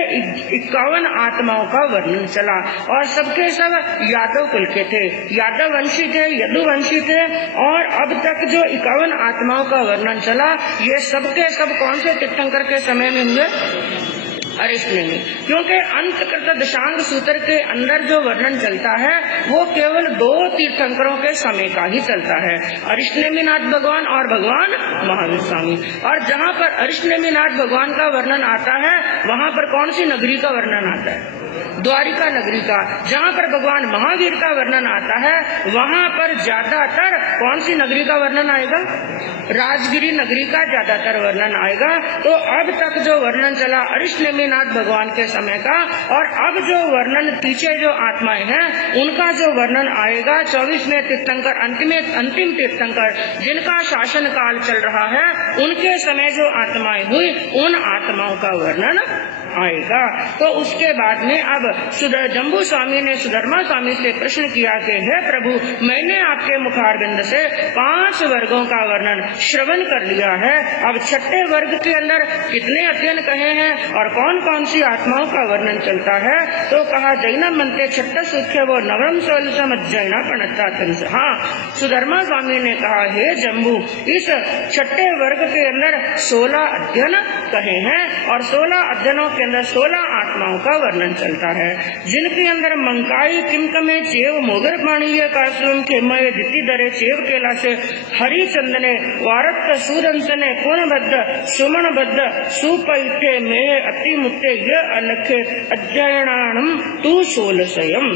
51 आत्माओं का वर्णन चला और सबके सब यादव कुल के थे, यादव वंशी थे, यदुवंशी थे। और अब तक जो 51 आत्माओं का वर्णन चला, ये सबके सब कौन से तीर्थंकर के समय में हुए? अरिष्टनेमि, क्योंकि अंतकृत दशांग सूत्र के अंदर जो वर्णन चलता है वो केवल 2 तीर्थंकरों के समय का ही चलता है, अरिष्टनेमिनाथ भगवान और भगवान महावीर स्वामी। और जहाँ पर अरिष्टनेमिनाथ भगवान का वर्णन आता है वहाँ पर कौन सी नगरी का वर्णन आता है? द्वारिका नगरी का। जहाँ पर भगवान महावीर का वर्णन आता है वहाँ पर ज्यादातर कौन सी नगरी का वर्णन आएगा? राजगिरी नगरी का ज्यादातर वर्णन आएगा। तो अब तक जो वर्णन चला अरिष्टनेमिनाथ भगवान के समय का, और अब जो वर्णन पीछे जो आत्माएं हैं उनका जो वर्णन आएगा 24वें तीर्थंकर, अंतिम तीर्थंकर जिनका शासन काल चल रहा है, उनके समय जो आत्माएं हुई उन आत्माओं का वर्णन आएगा। तो उसके बाद में अब जम्बू स्वामी ने सुधर्मा स्वामी से प्रश्न किया कि हे प्रभु, मैंने आपके मुखारबिंद से 5 वर्गों का वर्णन श्रवण कर लिया है, अब 6ठे वर्ग के अंदर कितने अध्ययन कहे हैं और कौन कौन सी आत्माओं का वर्णन चलता है? तो कहा जैनम मंत्र 6 सूख्य वो नवम सोलसम अध्ययना पणता। हाँ, सुधर्मा स्वामी ने कहा हे जम्बू, इस 6ठे वर्ग के अंदर 16 अध्ययन कहे हैं और 16 अध्ययनों के अंदर 16 आत्माओं का वर्णन चलता है, जिनके अंदर मंकाई किमकमे चेव मोगर पाणीय काश्रम खेमय दिति दरे चेव केला से हरि चंदने वारत्त सूदंसने पूर्णबद्ध सुमनबद्ध सुपैठे में अति मुत्ते ये अलखे अध्ययनाणम तू सोलसयम।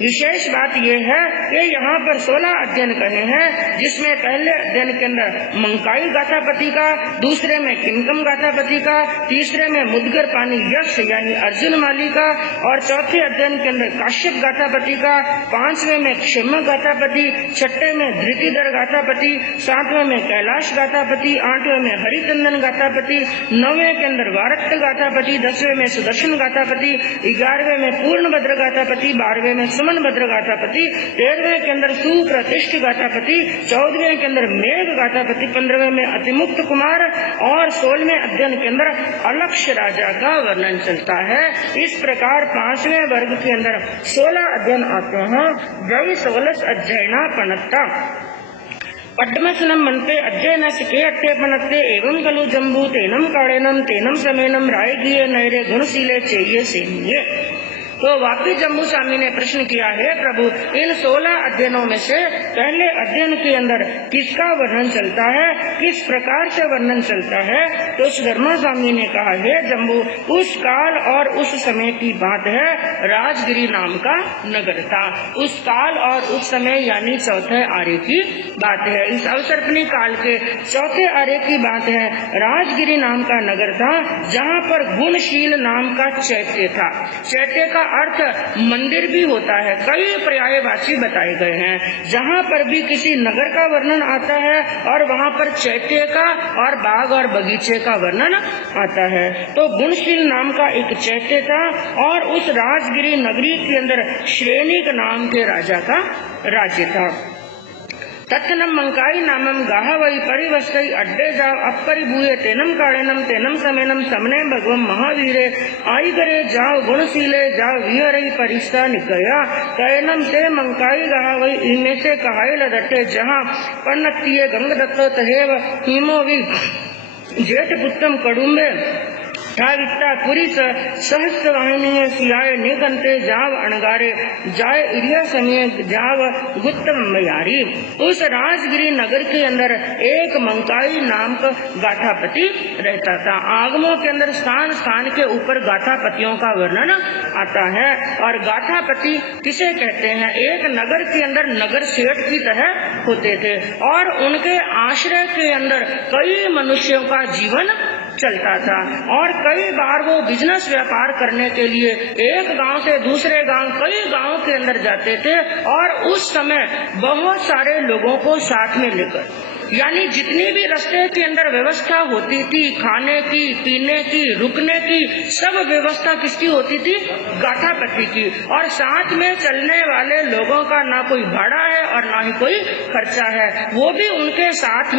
विशेष बात यह है कि यहाँ पर 16 अध्ययन कहे हैं, जिसमें पहले अध्ययन के अंदर मंकाई गाथापति का, दूसरे में किमकम गाथापति का, तीसरे में मुदगर पानी यक्ष यानी अर्जुन माली का, और चौथे अध्ययन के अंदर काश्यप गाथापति का, 5वें में क्षम गाथापति, 6ठे में धृतिधर गाथापति, 7वें में कैलाश गाथापति, 8वें में हरिचंदन गाथापति, 9वें के अंदर वारत्त गाथापति, 10वें में सुदर्शन गाथापति, 11वें में पूर्णभद्र गाथापति, 12वें में भद्र गाथापति, 13वें के अंदर सुप्रतिष्ठ गाथापति, 14वें के अंदर मेघ गाथापति, 15वें में अतिमुक्त कुमार और 16वें अध्ययन के अंदर अलक्ष राजा का वर्णन चलता है। इस प्रकार 5वें वर्ग के अंदर 16 अध्ययन आते हैं। जय 16 अध्ययना पणत्ता पद्मसनम मनते अध्ययन के अट्ठे पनत्ते एवं कलु जम्बू तेनम काड़ेनम तेनम समेनम रायगिये नैरे गुणशीले चेये सेनिये। तो वापी जम्बू स्वामी ने प्रश्न किया है प्रभु, इन 16 अध्ययनों में से पहले अध्ययन के अंदर किसका वर्णन चलता है, किस प्रकार से वर्णन चलता है? तो सुधर्मा स्वामी ने कहा है जम्बू, उस काल और उस समय की बात है, राजगिरी नाम का नगर था। उस काल और उस समय यानी चौथे आर्य की बात है। इस अवसर्पणी काल के चौथे आर्य की बात है। राजगिरी नाम का नगर था, जहाँ पर गुणशील नाम का चैत्य था। चैत्य का अर्थ मंदिर भी होता है। कई पर्यायवाची बताए गए हैं। जहाँ पर भी किसी नगर का वर्णन आता है और वहाँ पर चैत्य का और बाग और बगीचे का वर्णन आता है। तो गुणशील नाम का एक चैत्य था और उस राजगिरी नगरी के अंदर श्रेणिक नाम के राजा का राज्य था। तत्नम मंकाई नामम गाहा वही परिवस्तई अड्डे जाओ अपरिभूये तेनम काड़ेनम तेनम समेनम समने भगवम महावीरे आई करे जाओ गुणशीले जाओ विहरई परिस्ता निकया कैनम से मंकाई गाहा वही इनमें से कहाई लदटे जहाँ पन्नतीये गंग दत्तो तहेव हिमोवी जेठ पुत्रम कड़ुम्बे पुरी सहस्त्र वाहिनी सियाए निकंते जाव अणगारे जाय इरिया समय जाव गुत्तम मयारी। उस राजगिरी नगर के अंदर एक मंकाई नाम का गाथापति रहता था। आगमों के अंदर स्थान स्थान के ऊपर गाथापतियों का वर्णन आता है। और गाथापति किसे कहते हैं? एक नगर के अंदर नगर सेठ की तरह होते थे और उनके आश्रय के अंदर कई मनुष्यों का जीवन चलता था और कई बार वो बिजनेस व्यापार करने के लिए एक गांव से दूसरे गांव, कई गांवों के अंदर जाते थे और उस समय बहुत सारे लोगों को साथ में लेकर, यानी जितनी भी रास्ते के अंदर व्यवस्था होती थी, खाने की, पीने की, रुकने की, सब व्यवस्था किसकी होती थी? गाथापति की। और साथ में चलने वाले लोगों का ना कोई भाड़ा है और ना ही कोई खर्चा है। वो भी उनके साथ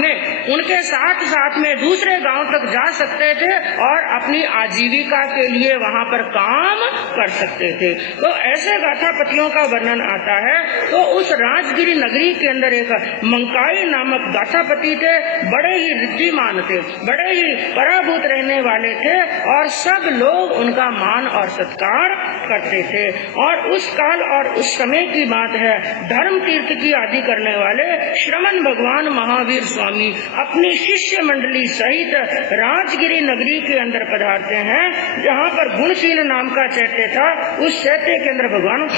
में दूसरे गांव तक जा सकते थे और अपनी आजीविका के लिए वहां पर काम कर सकते थे। तो ऐसे गाथापतियों का वर्णन आता है। तो उस राजगिरी नगरी के अंदर एक मंकाई नामक गाथा गाथापति थे बड़े ही रिद्धिमान थे, बड़े ही पराभूत रहने वाले थे और सब लोग उनका मान और सत्कार करते थे। और उस काल और उस समय की बात है, धर्म तीर्थ की आदि करने वाले श्रमण भगवान महावीर स्वामी अपनी शिष्य मंडली सहित राजगिरी नगरी के अंदर पधारते हैं, जहाँ पर गुणशील नाम का चैत्य था। उस चैत्य के अंदर भगवान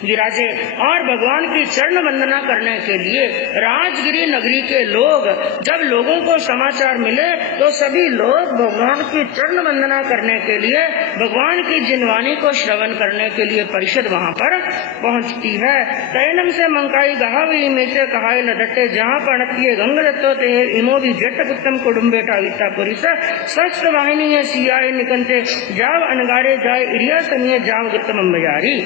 विराजे और भगवान की चरण वंदना करने के लिए राजगिरी नगरी के लोग, जब लोगों को समाचार मिले तो सभी लोग भगवान की चरण वंदना करने के लिए, भगवान की जिनवाणी को श्रवण करने के लिए परिषद वहाँ पर पहुँचती है। तैनम से मंकाई गहावी में से कहाय लदटे जहाँ पणतीय गंग दत्तो ते इमो भी जट उत्तम कुडुम्बेटा वित्ता पुरिस सस्त वाहिनी है सियाए निकंते जाव अनगारे जाय इरिया सनिय जाव गुत्तम अंबयारी।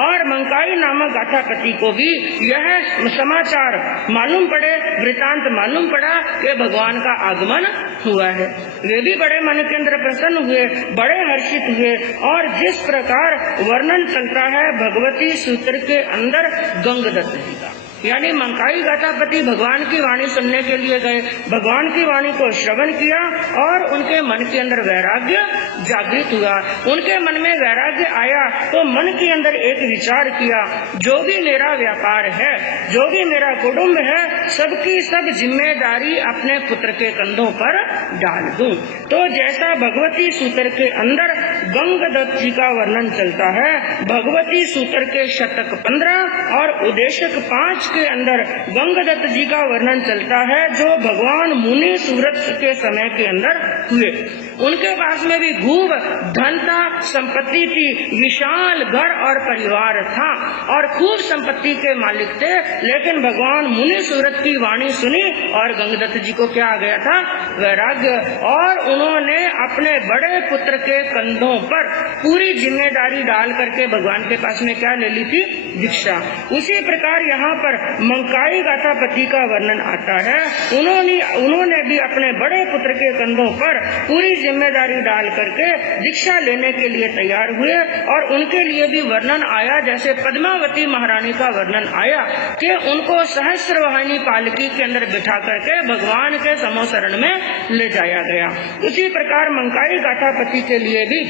और मंकाई नामक गाथापति को भी यह समाचार मालूम पड़े, वृतांत मालूम पड़ा कि भगवान का आगमन हुआ है। वे भी बड़े मन के अंदर प्रसन्न हुए, बड़े हर्षित हुए। और जिस प्रकार वर्णन चलता है भगवती सूत्र के अंदर गंगदत्त जी का, यानी मंकाई गाथापति भगवान की वाणी सुनने के लिए गए, भगवान की वाणी को श्रवण किया और उनके मन के अंदर वैराग्य जागृत हुआ। उनके मन में वैराग्य आया तो मन के अंदर एक विचार किया, जो भी मेरा व्यापार है, जो भी मेरा कुटुंब है, सबकी सब जिम्मेदारी अपने पुत्र के कंधों पर डाल दूं। तो जैसा भगवती सूत्र के अंदर गंगदत्त जी का वर्णन चलता है, भगवती सूत्र के शतक 15 और उद्देशक 5 के अंदर गंगदत्त जी का वर्णन चलता है, जो भगवान मुनि सूरत के समय के अंदर हुए। उनके पास में भी खूब धन था, संपत्ति थी, विशाल घर और परिवार था और खूब संपत्ति के मालिक थे। लेकिन भगवान मुनि सूरत की वाणी सुनी और गंगदत्त जी को क्या आ गया था? वैराग्य। और उन्होंने अपने बड़े पुत्र के कंधों पर पूरी जिम्मेदारी डाल करके भगवान के पास में क्या ले ली थी? दीक्षा। उसी प्रकार यहाँ पर मंकाई गाथापति का वर्णन आता है। उन्होंने भी अपने बड़े पुत्र के कंधों पर पूरी जिम्मेदारी डाल करके दीक्षा लेने के लिए तैयार हुए। और उनके लिए भी वर्णन आया, जैसे पद्मावती महारानी का वर्णन आया कि उनको सहस्र वाहिनी पालकी के अंदर बिठा करके भगवान के समोसरण में ले जाया गया। उसी प्रकार मंकाई गाथापति के लिए भी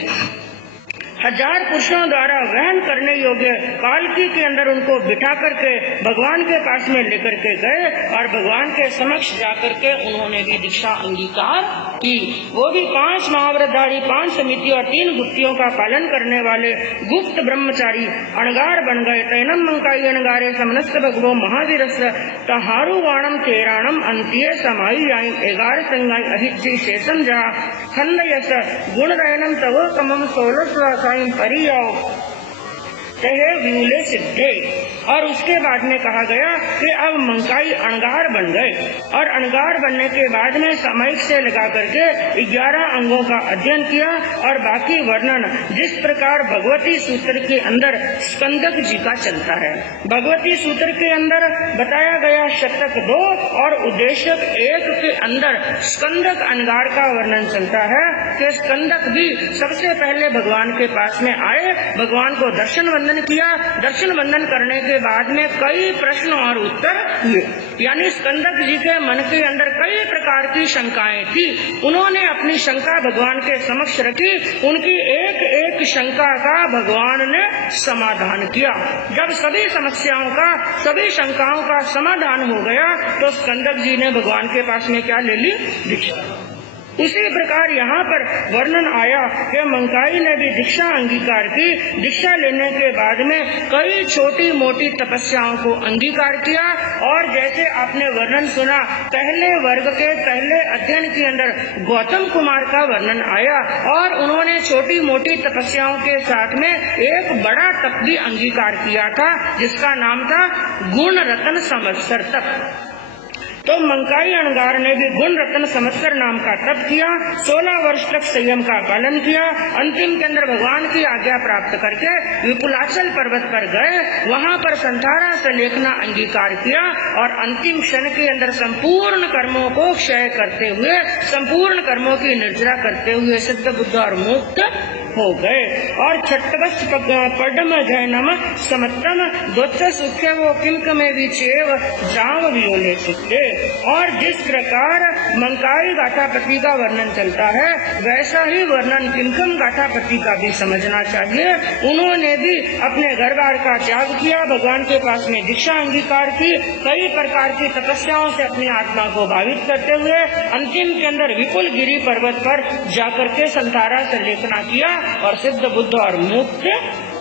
1000 पुरुषों द्वारा वहन करने योग्य पालकी के अंदर उनको बिठा करके भगवान के पास में लेकर के गए और भगवान के समक्ष जाकर के उन्होंने भी दीक्षा अंगीकार की। वो भी 5 महाव्रतधारी, 5 समिति और 3 गुप्तियों का पालन करने वाले गुप्त ब्रह्मचारी अणगार बन गए। तैनम मंकाई अणगारे समनस्त भगवो महावीरस तहारु वाणम तेराणम अंत्य समाई आई 11 संगाई अहिज्जी शेषम जा खंडयस गुण रयनम तवो कमम 16 परियाओ कहे व्यूले सिद्धे। और उसके बाद में कहा गया कि अब मंकाई अणगार बन गए और अणगार बनने के बाद में सामयिक से लगा करके 11 अंगों का अध्ययन किया और बाकी वर्णन जिस प्रकार भगवती सूत्र के अंदर स्कंदक जी का चलता है। भगवती सूत्र के अंदर बताया गया शतक 2 और उद्देशक 1 के अंदर स्कंदक अणगार का वर्णन चलता है कि स्कंदक भी सबसे पहले भगवान के पास में आए, भगवान को दर्शन वंदन किया। दर्शन वंदन करने के बाद में कई प्रश्न और उत्तर हुए, यानी स्कंदक जी के मन के अंदर कई प्रकार की शंकाएं थी। उन्होंने अपनी शंका भगवान के समक्ष रखी। उनकी एक एक शंका का भगवान ने समाधान किया। जब सभी समस्याओं का, सभी शंकाओं का समाधान हो गया तो स्कंदक जी ने भगवान के पास में क्या ले ली? दीक्षा। उसी प्रकार यहाँ पर वर्णन आया कि मंकाई ने भी दीक्षा अंगीकार की। दीक्षा लेने के बाद में कई छोटी मोटी तपस्याओं को अंगीकार किया। और जैसे आपने वर्णन सुना, पहले वर्ग के पहले अध्ययन के अंदर गौतम कुमार का वर्णन आया और उन्होंने छोटी मोटी तपस्याओं के साथ में एक बड़ा तप भी अंगीकार किया था, जिसका नाम था गुण रतन संवत्सर तप। तो मंकाई अणगार ने भी गुण रतन संवत्सर नाम का तप किया। 16 वर्ष तक संयम का पालन किया। अंतिम के अंदर भगवान की आज्ञा प्राप्त करके विपुलाचल पर्वत पर गए। वहाँ पर संतारा से लेखना अंगीकार किया और अंतिम क्षण के अंदर संपूर्ण कर्मों को क्षय करते हुए, संपूर्ण कर्मों की निर्जरा करते हुए सिद्ध बुद्ध और मुक्त हो गए। और छठवस पडम जैनम समत्तम द्वत्स सुखे वो किंक में विचेव जाव वियोले सुखे। और जिस प्रकार मंकाई गाथापति का वर्णन चलता है वैसा ही वर्णन किंकम गाथापति का भी समझना चाहिए। उन्होंने भी अपने घर बार का त्याग किया, भगवान के पास में दीक्षा अंगीकार की, कई प्रकार की तपस्याओं से अपनी आत्मा को भावित करते हुए अंतिम के अंदर विपुल गिरी पर्वत पर जाकर के संतारा से लेखना किया और सिद्ध बुद्ध और मुक्त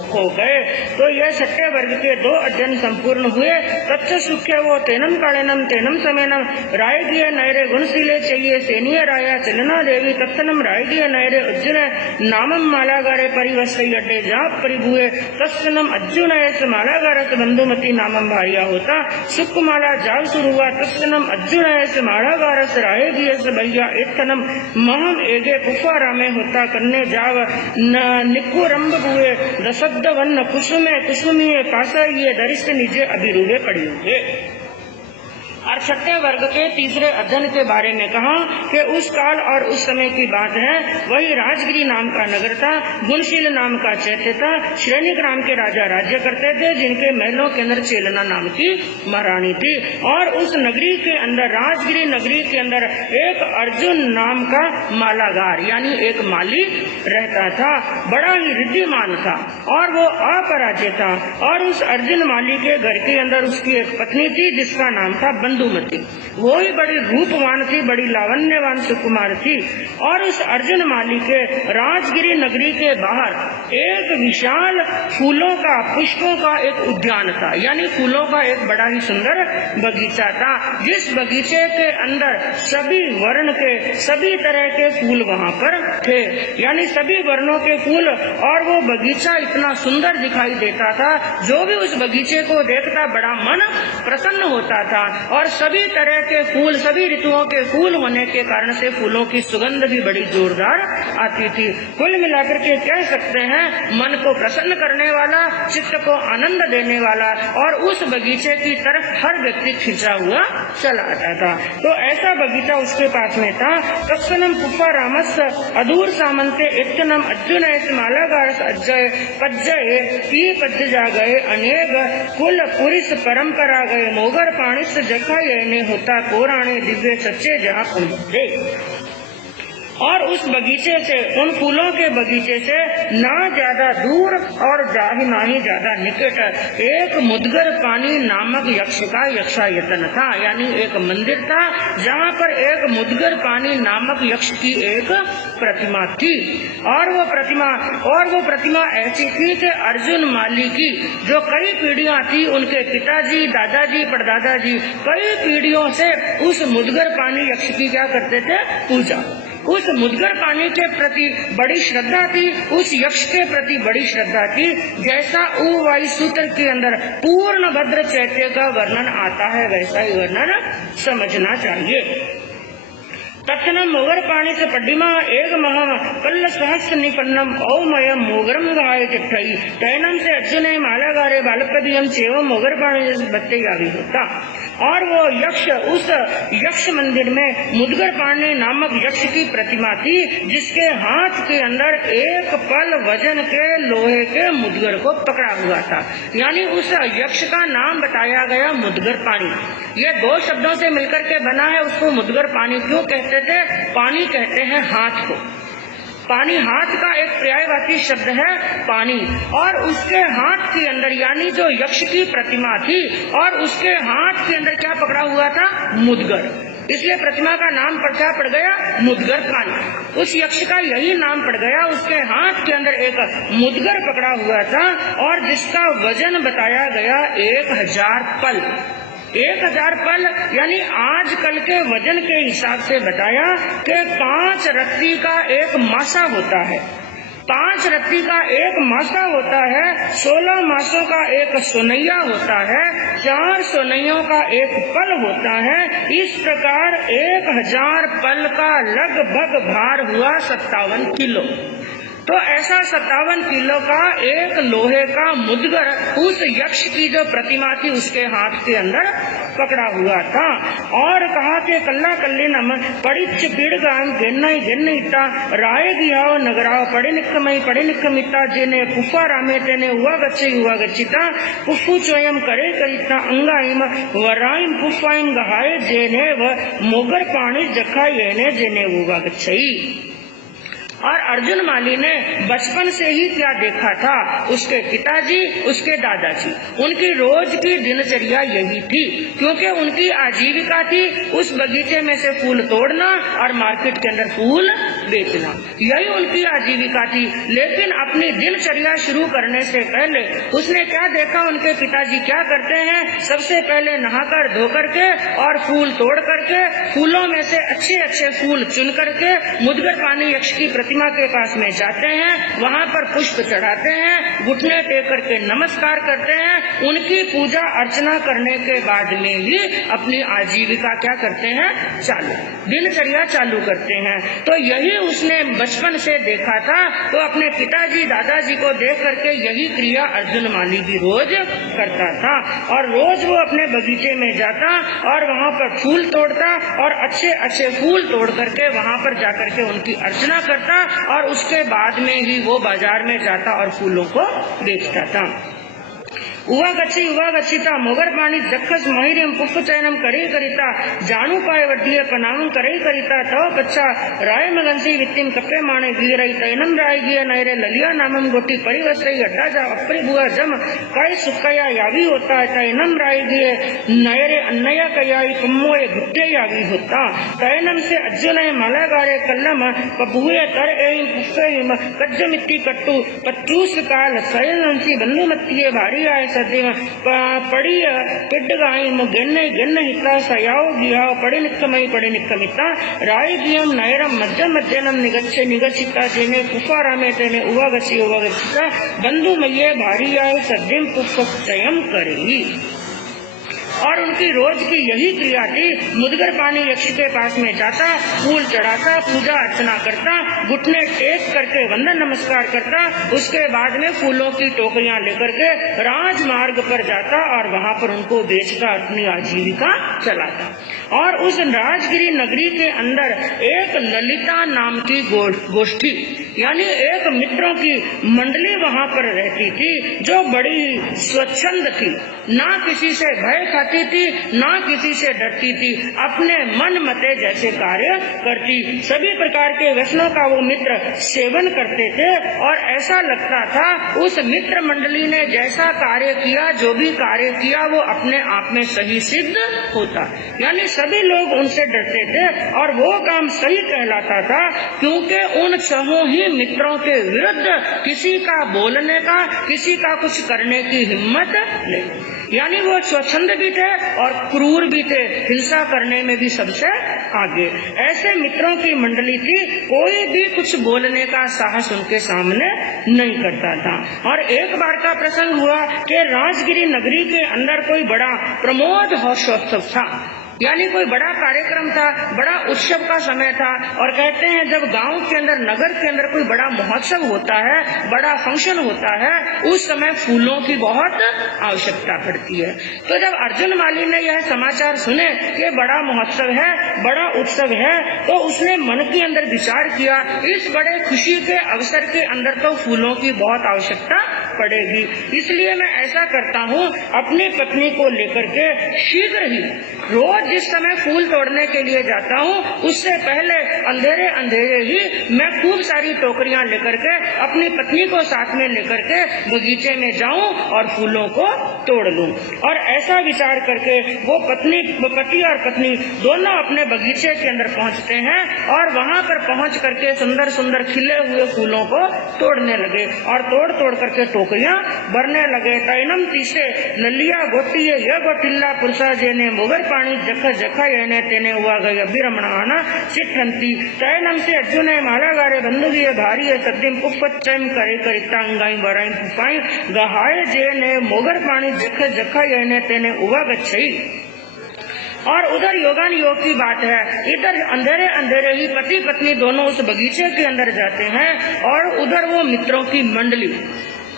हो गए। तो यह छठे वर्ग के 2 अध्ययन संपूर्ण हुए। तच्च सुख्य वो तेनम कालेनम तेनम समेनम रायगीय नैरे गुणशीले चाहिए सेनीय राया चलना देवी तत्नम रायगीय नैरे उज्जन नामम मालागारे परिवस्ई अड्डे जाप परिभुए तत्नम अज्जुन मालागारस बंधुमती नामम भारिया होता सुखमाला जाल शुरू हुआ तत्नम अज्जुन मालागारस रायगीय भैया एतनम महम एगे कुफा रामे होता करने जाव निकुरम्ब हुए दशक वन्न कुसुमे कुसुमीय पासाइये दरिष्ट निजे अभिरूढ़े पड़ी हुए। और छठे वर्ग के तीसरे अध्ययन के बारे में कहा कि उस काल और उस समय की बात है। वही राजगिरी नाम का नगर था, गुणशील नाम का चैत्य था, श्रेणिक नाम के राजा राज्य करते थे, जिनके महलों के अंदर चेलना नाम की महारानी थी। और उस नगरी के अंदर, राजगिरी नगरी के अंदर एक अर्जुन नाम का मालागार यानी एक माली रहता था, बड़ा ही रिद्धिमान था और वो अपराज्य था। और उस अर्जुन माली के घर के अंदर उसकी एक पत्नी थी जिसका नाम था बंधुमती। वो ही बड़ी रूपवान थी, बड़ी लावण्यवान सुकुमार थी। और उस अर्जुन माली के राजगिरी नगरी के बाहर एक विशाल फूलों का, पुष्पों का एक उद्यान था, यानी फूलों का एक बड़ा ही सुंदर बगीचा था, जिस बगीचे के अंदर सभी वर्ण के, सभी तरह के फूल वहाँ पर थे, यानी सभी वर्णों के फूल। और वो बगीचा इतना सुंदर दिखाई देता था, जो भी उस बगीचे को देखता बड़ा मन प्रसन्न होता था। और सभी तरह के फूल, सभी ऋतुओं के फूल होने के कारण से फूलों की सुगंध भी बड़ी जोरदार आती थी। कुल मिलाकर के कह सकते हैं मन को प्रसन्न करने वाला, चित्त को आनंद देने वाला। और उस बगीचे की तरफ हर व्यक्ति खिंचा हुआ चला आता था। तो ऐसा बगीचा उसके पास में था। तत्सनम पुष्पा रामस अधूर सामंते इतनम अर्जुन मालागारस अज्जय पज्जय की पद्य जा गए अनेक कुल पुरुष परंपरा गए मोगर पाणिस जखा ये होता कोराणे दिव्य सच्चे जहाँ पहुंचे। और उस बगीचे से, उन फूलों के बगीचे से ना ज्यादा दूर और ना ही ज्यादा निकट एक मुदगर पानी नामक यक्ष का यक्षायतन था, यानी एक मंदिर था जहाँ पर एक मुदगर पानी नामक यक्ष की एक प्रतिमा थी। और वो प्रतिमा ऐसी थी कि अर्जुन माली की जो कई पीढ़ियां थी, उनके पिताजी, दादाजी, परदादाजी कई पीढ़ियों से उस मुदगर पानी यक्ष की क्या करते थे? पूजा। उस मुदगर पानी के प्रति बड़ी श्रद्धा थी, उस यक्ष के प्रति बड़ी श्रद्धा थी। जैसा उवाई सूत्र के अंदर पूर्ण भद्र चैत्य का वर्णन आता है वैसा ही वर्णन समझना चाहिए। तत्नम मोगर पाणी से पड्डिमा एक महा कल्ल सहस्र निपन्नम औमयम मोगरम गाय चिट्ठई तैनम से अर्जुन मालागारे बालपदियम चेवम मोगर पाणी बत्ते गावी होता। और वो यक्ष, उस यक्ष मंदिर में मुदगर पाणी नामक यक्ष की प्रतिमा थी, जिसके हाथ के अंदर एक पल वजन के लोहे के मुदगर को पकड़ा हुआ था, यानी उस यक्ष का नाम बताया गया मुदगर पाणी। ये 2 शब्दों से मिलकर के बना है। उसको मुदगर पानी क्यों कहते थे? पानी कहते हैं हाथ को। पानी हाथ का एक पर्यायवाची शब्द है पानी। और उसके हाथ के अंदर, यानी जो यक्ष की प्रतिमा थी, और उसके हाथ के अंदर क्या पकड़ा हुआ था? मुदगर। इसलिए प्रतिमा का नाम क्या पड़ गया? मुदगर पानी। उस यक्ष का यही नाम पड़ गया। उसके हाथ के अंदर एक मुदगर पकड़ा हुआ था और जिसका वजन बताया गया 1000 पल। 1000 पल यानी आजकल के वजन के हिसाब से बताया कि 5 रत्ती का एक मासा होता है। 5 रत्ती का एक मासा होता है, 16 मासों का एक सोनैया होता है, 4 सोनैयों का एक पल होता है। इस प्रकार 1000 पल का लगभग भार हुआ 57 किलो। तो ऐसा 57 किलो का एक लोहे का मुद्गर उस यक्ष की जो प्रतिमा थी उसके हाथ के अंदर पकड़ा हुआ था और कहा कि कल्ला कल्ली नम पड़िच पीड़ गाम गेन्नाई गेन्निता राय गियाओ नगराओ पड़े निकमिता जेने पुफा रामे तेने हुआ गच्छिता पुफु चोयम करे करिता अंगाइम वराइम पुफाइम गहाय जेने व मोगर पानी जखा येने जेने हुआ गच्छई। और अर्जुन माली ने बचपन से ही क्या देखा था, उसके पिताजी उसके दादाजी उनकी रोज की दिनचर्या यही थी, क्योंकि उनकी आजीविका थी उस बगीचे में से फूल तोड़ना और मार्केट के अंदर फूल बेचना, यही उनकी आजीविका थी। लेकिन अपनी दिनचर्या शुरू करने से पहले उसने क्या देखा, उनके पिताजी क्या करते हैं, सबसे पहले नहाकर धोकर के और फूल तोड़ करके फूलों में से अच्छे अच्छे फूल चुन करके मुद्गर पानी यक्ष की प्रतिमा के पास में जाते हैं, वहाँ पर पुष्प चढ़ाते हैं, घुटने टेक करके नमस्कार करते हैं, उनकी पूजा अर्चना करने के बाद में ही अपनी आजीविका क्या करते हैं, दिनचर्या चालू करते हैं। तो यही उसने बचपन से देखा था, तो अपने पिताजी दादाजी को देख करके यही क्रिया अर्जुन माली भी रोज करता था और रोज वो अपने बगीचे में जाता और वहाँ पर फूल तोड़ता और अच्छे अच्छे फूल तोड़ करके वहाँ पर जाकर के उनकी अर्चना करता और उसके बाद में ही वो बाजार में जाता और फूलों को बेचता था। उवा गच्छिता मोगर पानी जखस महिरिम पुष्प चयनम करे करिता जानू पाए वड्डिये पनाम करे करिता तव बच्चा राय मगंसी वित्तिम कप्पे माने गिरई तैनम राय गिय नैरे ललिया नामम गोटी परिवसई अड्डा जा अपरी बुआ जम काय सुखया यावी होता तैनम राय गिय नैरे अन्नया कयाई कम्मोए गुट्टे यावी होता तैनम से अज्जुनय मलगारे कल्लम पबुए तर एम पुष्पेम कज्ज मिट्टी कट्टू पत्रूस काल सयनंसी बंधुमत्तिये भारी आए पड़ी पिड्डगाइम गिन्न हिता सयाओ गियाओ पड़े निकमिता राय गियम नैरम मध्यनम निगच्छिता जेने पुफारामे तेने उवागच्छिता बंधु मये भारी आए सद्यम पुष्पचयम करेगी। और उनकी रोज की यही क्रिया थी, मुद्गर पानी यक्ष के पास में जाता, फूल चढ़ाता, पूजा अर्चना करता, घुटने टेक करके वंदन नमस्कार करता, उसके बाद में फूलों की टोकरियां लेकर के राजमार्ग पर जाता और वहाँ पर उनको बेचता, अपनी आजीविका चलाता। और उस राजगिरी नगरी के अंदर एक ललिता नाम की गोष्ठी यानी एक मित्रों की मंडली वहाँ पर रहती थी, जो बड़ी स्वच्छंद थी, ना किसी से भय खाती थी, ना किसी से डरती थी, अपने मन मते जैसे कार्य करती, सभी प्रकार के व्यसनों का वो मित्र सेवन करते थे और ऐसा लगता था उस मित्र मंडली ने जैसा कार्य किया, जो भी कार्य किया वो अपने आप में सही सिद्ध होता, यानी सभी लोग उनसे डरते थे और वो काम सही कहलाता था, क्योंकि उन छहों ही मित्रों के विरुद्ध किसी का बोलने का, किसी का कुछ करने की हिम्मत नहीं, यानी वो स्वच्छंद भी थे और क्रूर भी थे, हिंसा करने में भी सबसे आगे। ऐसे मित्रों की मंडली थी, कोई भी कुछ बोलने का साहस उनके सामने नहीं करता था। और एक बार का प्रसंग हुआ कि राजगिरी नगरी के अंदर कोई बड़ा प्रमोद हर्षोत्सव था, यानी कोई बड़ा कार्यक्रम था, बड़ा उत्सव का समय था। और कहते हैं जब गांव के अंदर, नगर के अंदर कोई बड़ा महोत्सव होता है, बड़ा फंक्शन होता है, उस समय फूलों की बहुत आवश्यकता पड़ती है। तो जब अर्जुन माली ने यह समाचार सुने कि बड़ा महोत्सव है, बड़ा उत्सव है, तो उसने मन के अंदर विचार किया, इस बड़े खुशी के अवसर के अंदर तो फूलों की बहुत आवश्यकता पड़ेगी, इसलिए मैं ऐसा करता हूँ, अपनी पत्नी को लेकर के शीघ्र ही रोज जिस समय फूल तोड़ने के लिए जाता हूँ, उससे पहले अंधेरे अंधेरे ही मैं खूब सारी टोकरियां लेकर के अपनी पत्नी को साथ में लेकर के बगीचे में जाऊं और फूलों को तोड़ लूं। और ऐसा विचार करके वो पति और पत्नी दोनों अपने बगीचे के अंदर पहुंचते हैं और वहां पर पहुंच करके सुंदर सुंदर खिले हुए फूलों को तोड़ने लगे और तोड़ तोड़ करके टोकरियां भरने लगे। तैनम तीसे ललिया गोटी यह गोटिल्ला पुरुषा जेने मोगर पानी जखा येने तेने हुआ गई अभिरमणाना सिद्धंती तैनम से अर्जुन मालागारे बंधुवीय भारी सद्यम पुष्पचयम करे करिता अंगाई वराई पुपाई गहाय जेने मोगर पानी जखा येने तेने हुआ गच्छई। और उधर योगान योग की बात है, इधर अंधेरे अंधेरे ही पति पत्नी दोनों उस बगीचे के अंदर जाते हैं और उधर वो मित्रों की मंडली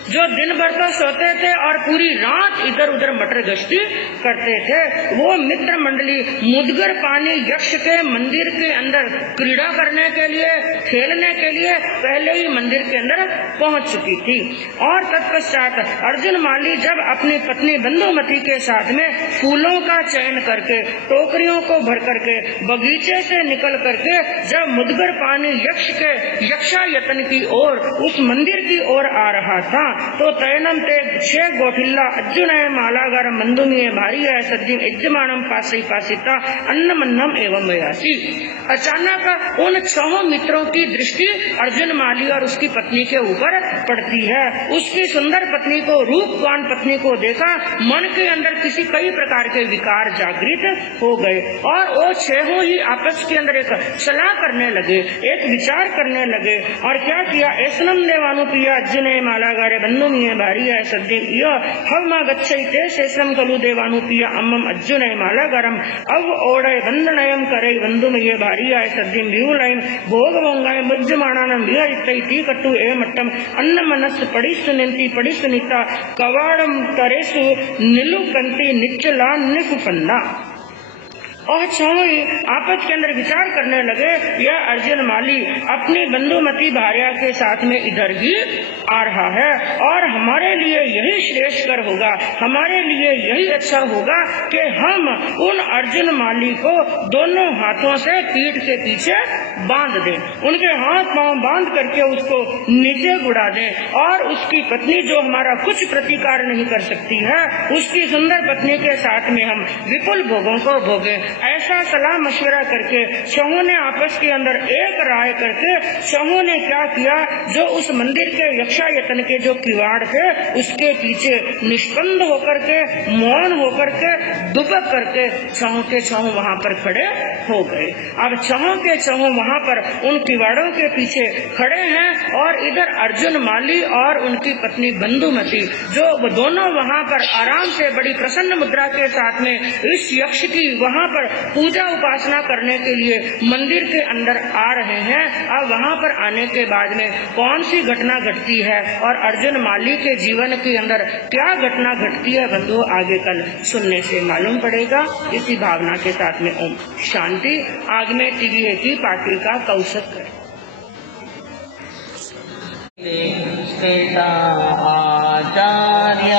जो दिन भर तो सोते थे और पूरी रात इधर उधर मटर गश्ती करते थे, वो मित्र मंडली मुदगर पानी यक्ष के मंदिर के अंदर क्रीड़ा करने के लिए, खेलने के लिए पहले ही मंदिर के अंदर पहुंच चुकी थी। और तत्पश्चात अर्जुन माली जब अपनी पत्नी बंधुमती के साथ में फूलों का चयन करके टोकरियों को भर करके बगीचे से निकल करके जब मुदगर पानी यक्ष के यक्षायतन की ओर उस मंदिर की ओर आ रहा था, तो तयनम ते 6 गोठिल्ला अर्जुन मालागार मंदुमिये भारी है सद्यम यजमानम पासी पासिता अन्नमन्नम एवं वयासी। अचानक उन 6 मित्रों की दृष्टि अर्जुन माली और उसकी पत्नी के ऊपर पड़ती है। उसकी सुंदर पत्नी को, रूपवान पत्नी को देखा, मन के अंदर कई प्रकार के विकार जागृत हो गए और वो 6 ही आपस के अंदर एक सलाह करने लगे, एक विचार करने लगे। और क्या किया, ऐसनम देवानुप्रिया अर्जुन मालागारे बंधुमिये भारी है सद्यम यह हवमा गच्छैते शेषम खलु देवानुप्रिया अम्मम अर्जुन मालागारम अव ओडय वंदनयम करे बंधुमिये भारी है सद्यम विहुलयम भोग भोंगाय मुज्जमानानम विहरितैति कट्टु ए मट्टम अन्न मनस पडिसुनिंति पडिसुनिता कवाड़म तरेसु निलुकंति निच्चला निफुफन्ना। और 6 ही आपस के अंदर विचार करने लगे, यह अर्जुन माली अपनी बंधुमती भार्या के साथ में इधर ही आ रहा है और हमारे लिए यही श्रेष्ठकर होगा, हमारे लिए यही अच्छा होगा कि हम उन अर्जुन माली को दोनों हाथों से पीठ के पीछे बांध दें, उनके हाथ पांव बांध करके उसको नीचे गुड़ा दें और उसकी पत्नी जो हमारा कुछ प्रतिकार नहीं कर सकती है, उसकी सुंदर पत्नी के साथ में हम विपुल भोगों को भोगे। ऐसा सलाह मशवरा करके 6 ने आपस के अंदर एक राय करके 6 ने क्या किया, जो उस मंदिर के यक्षायतन के जो किवाड़ थे उसके पीछे निष्पन्द होकर के, मौन होकर के, दुबक करके 6 के 6 वहाँ पर खड़े हो गए। अब 6 के 6 वहाँ पर उन किवाड़ों के पीछे खड़े हैं और इधर अर्जुन माली और उनकी पत्नी बंधुमती जो दोनों वहाँ पर आराम से बड़ी प्रसन्न मुद्रा के साथ में इस यक्ष की वहाँ पर पूजा उपासना करने के लिए मंदिर के अंदर आ रहे हैं। अब वहाँ पर आने के बाद में कौन सी घटना घटती है और अर्जुन माली के जीवन के अंदर क्या घटना घटती है, बंधु आगे कल सुनने से मालूम पड़ेगा। इसी भावना के साथ में ओम शांति। आग में टीवी की पार्टी का कौशक आचार्य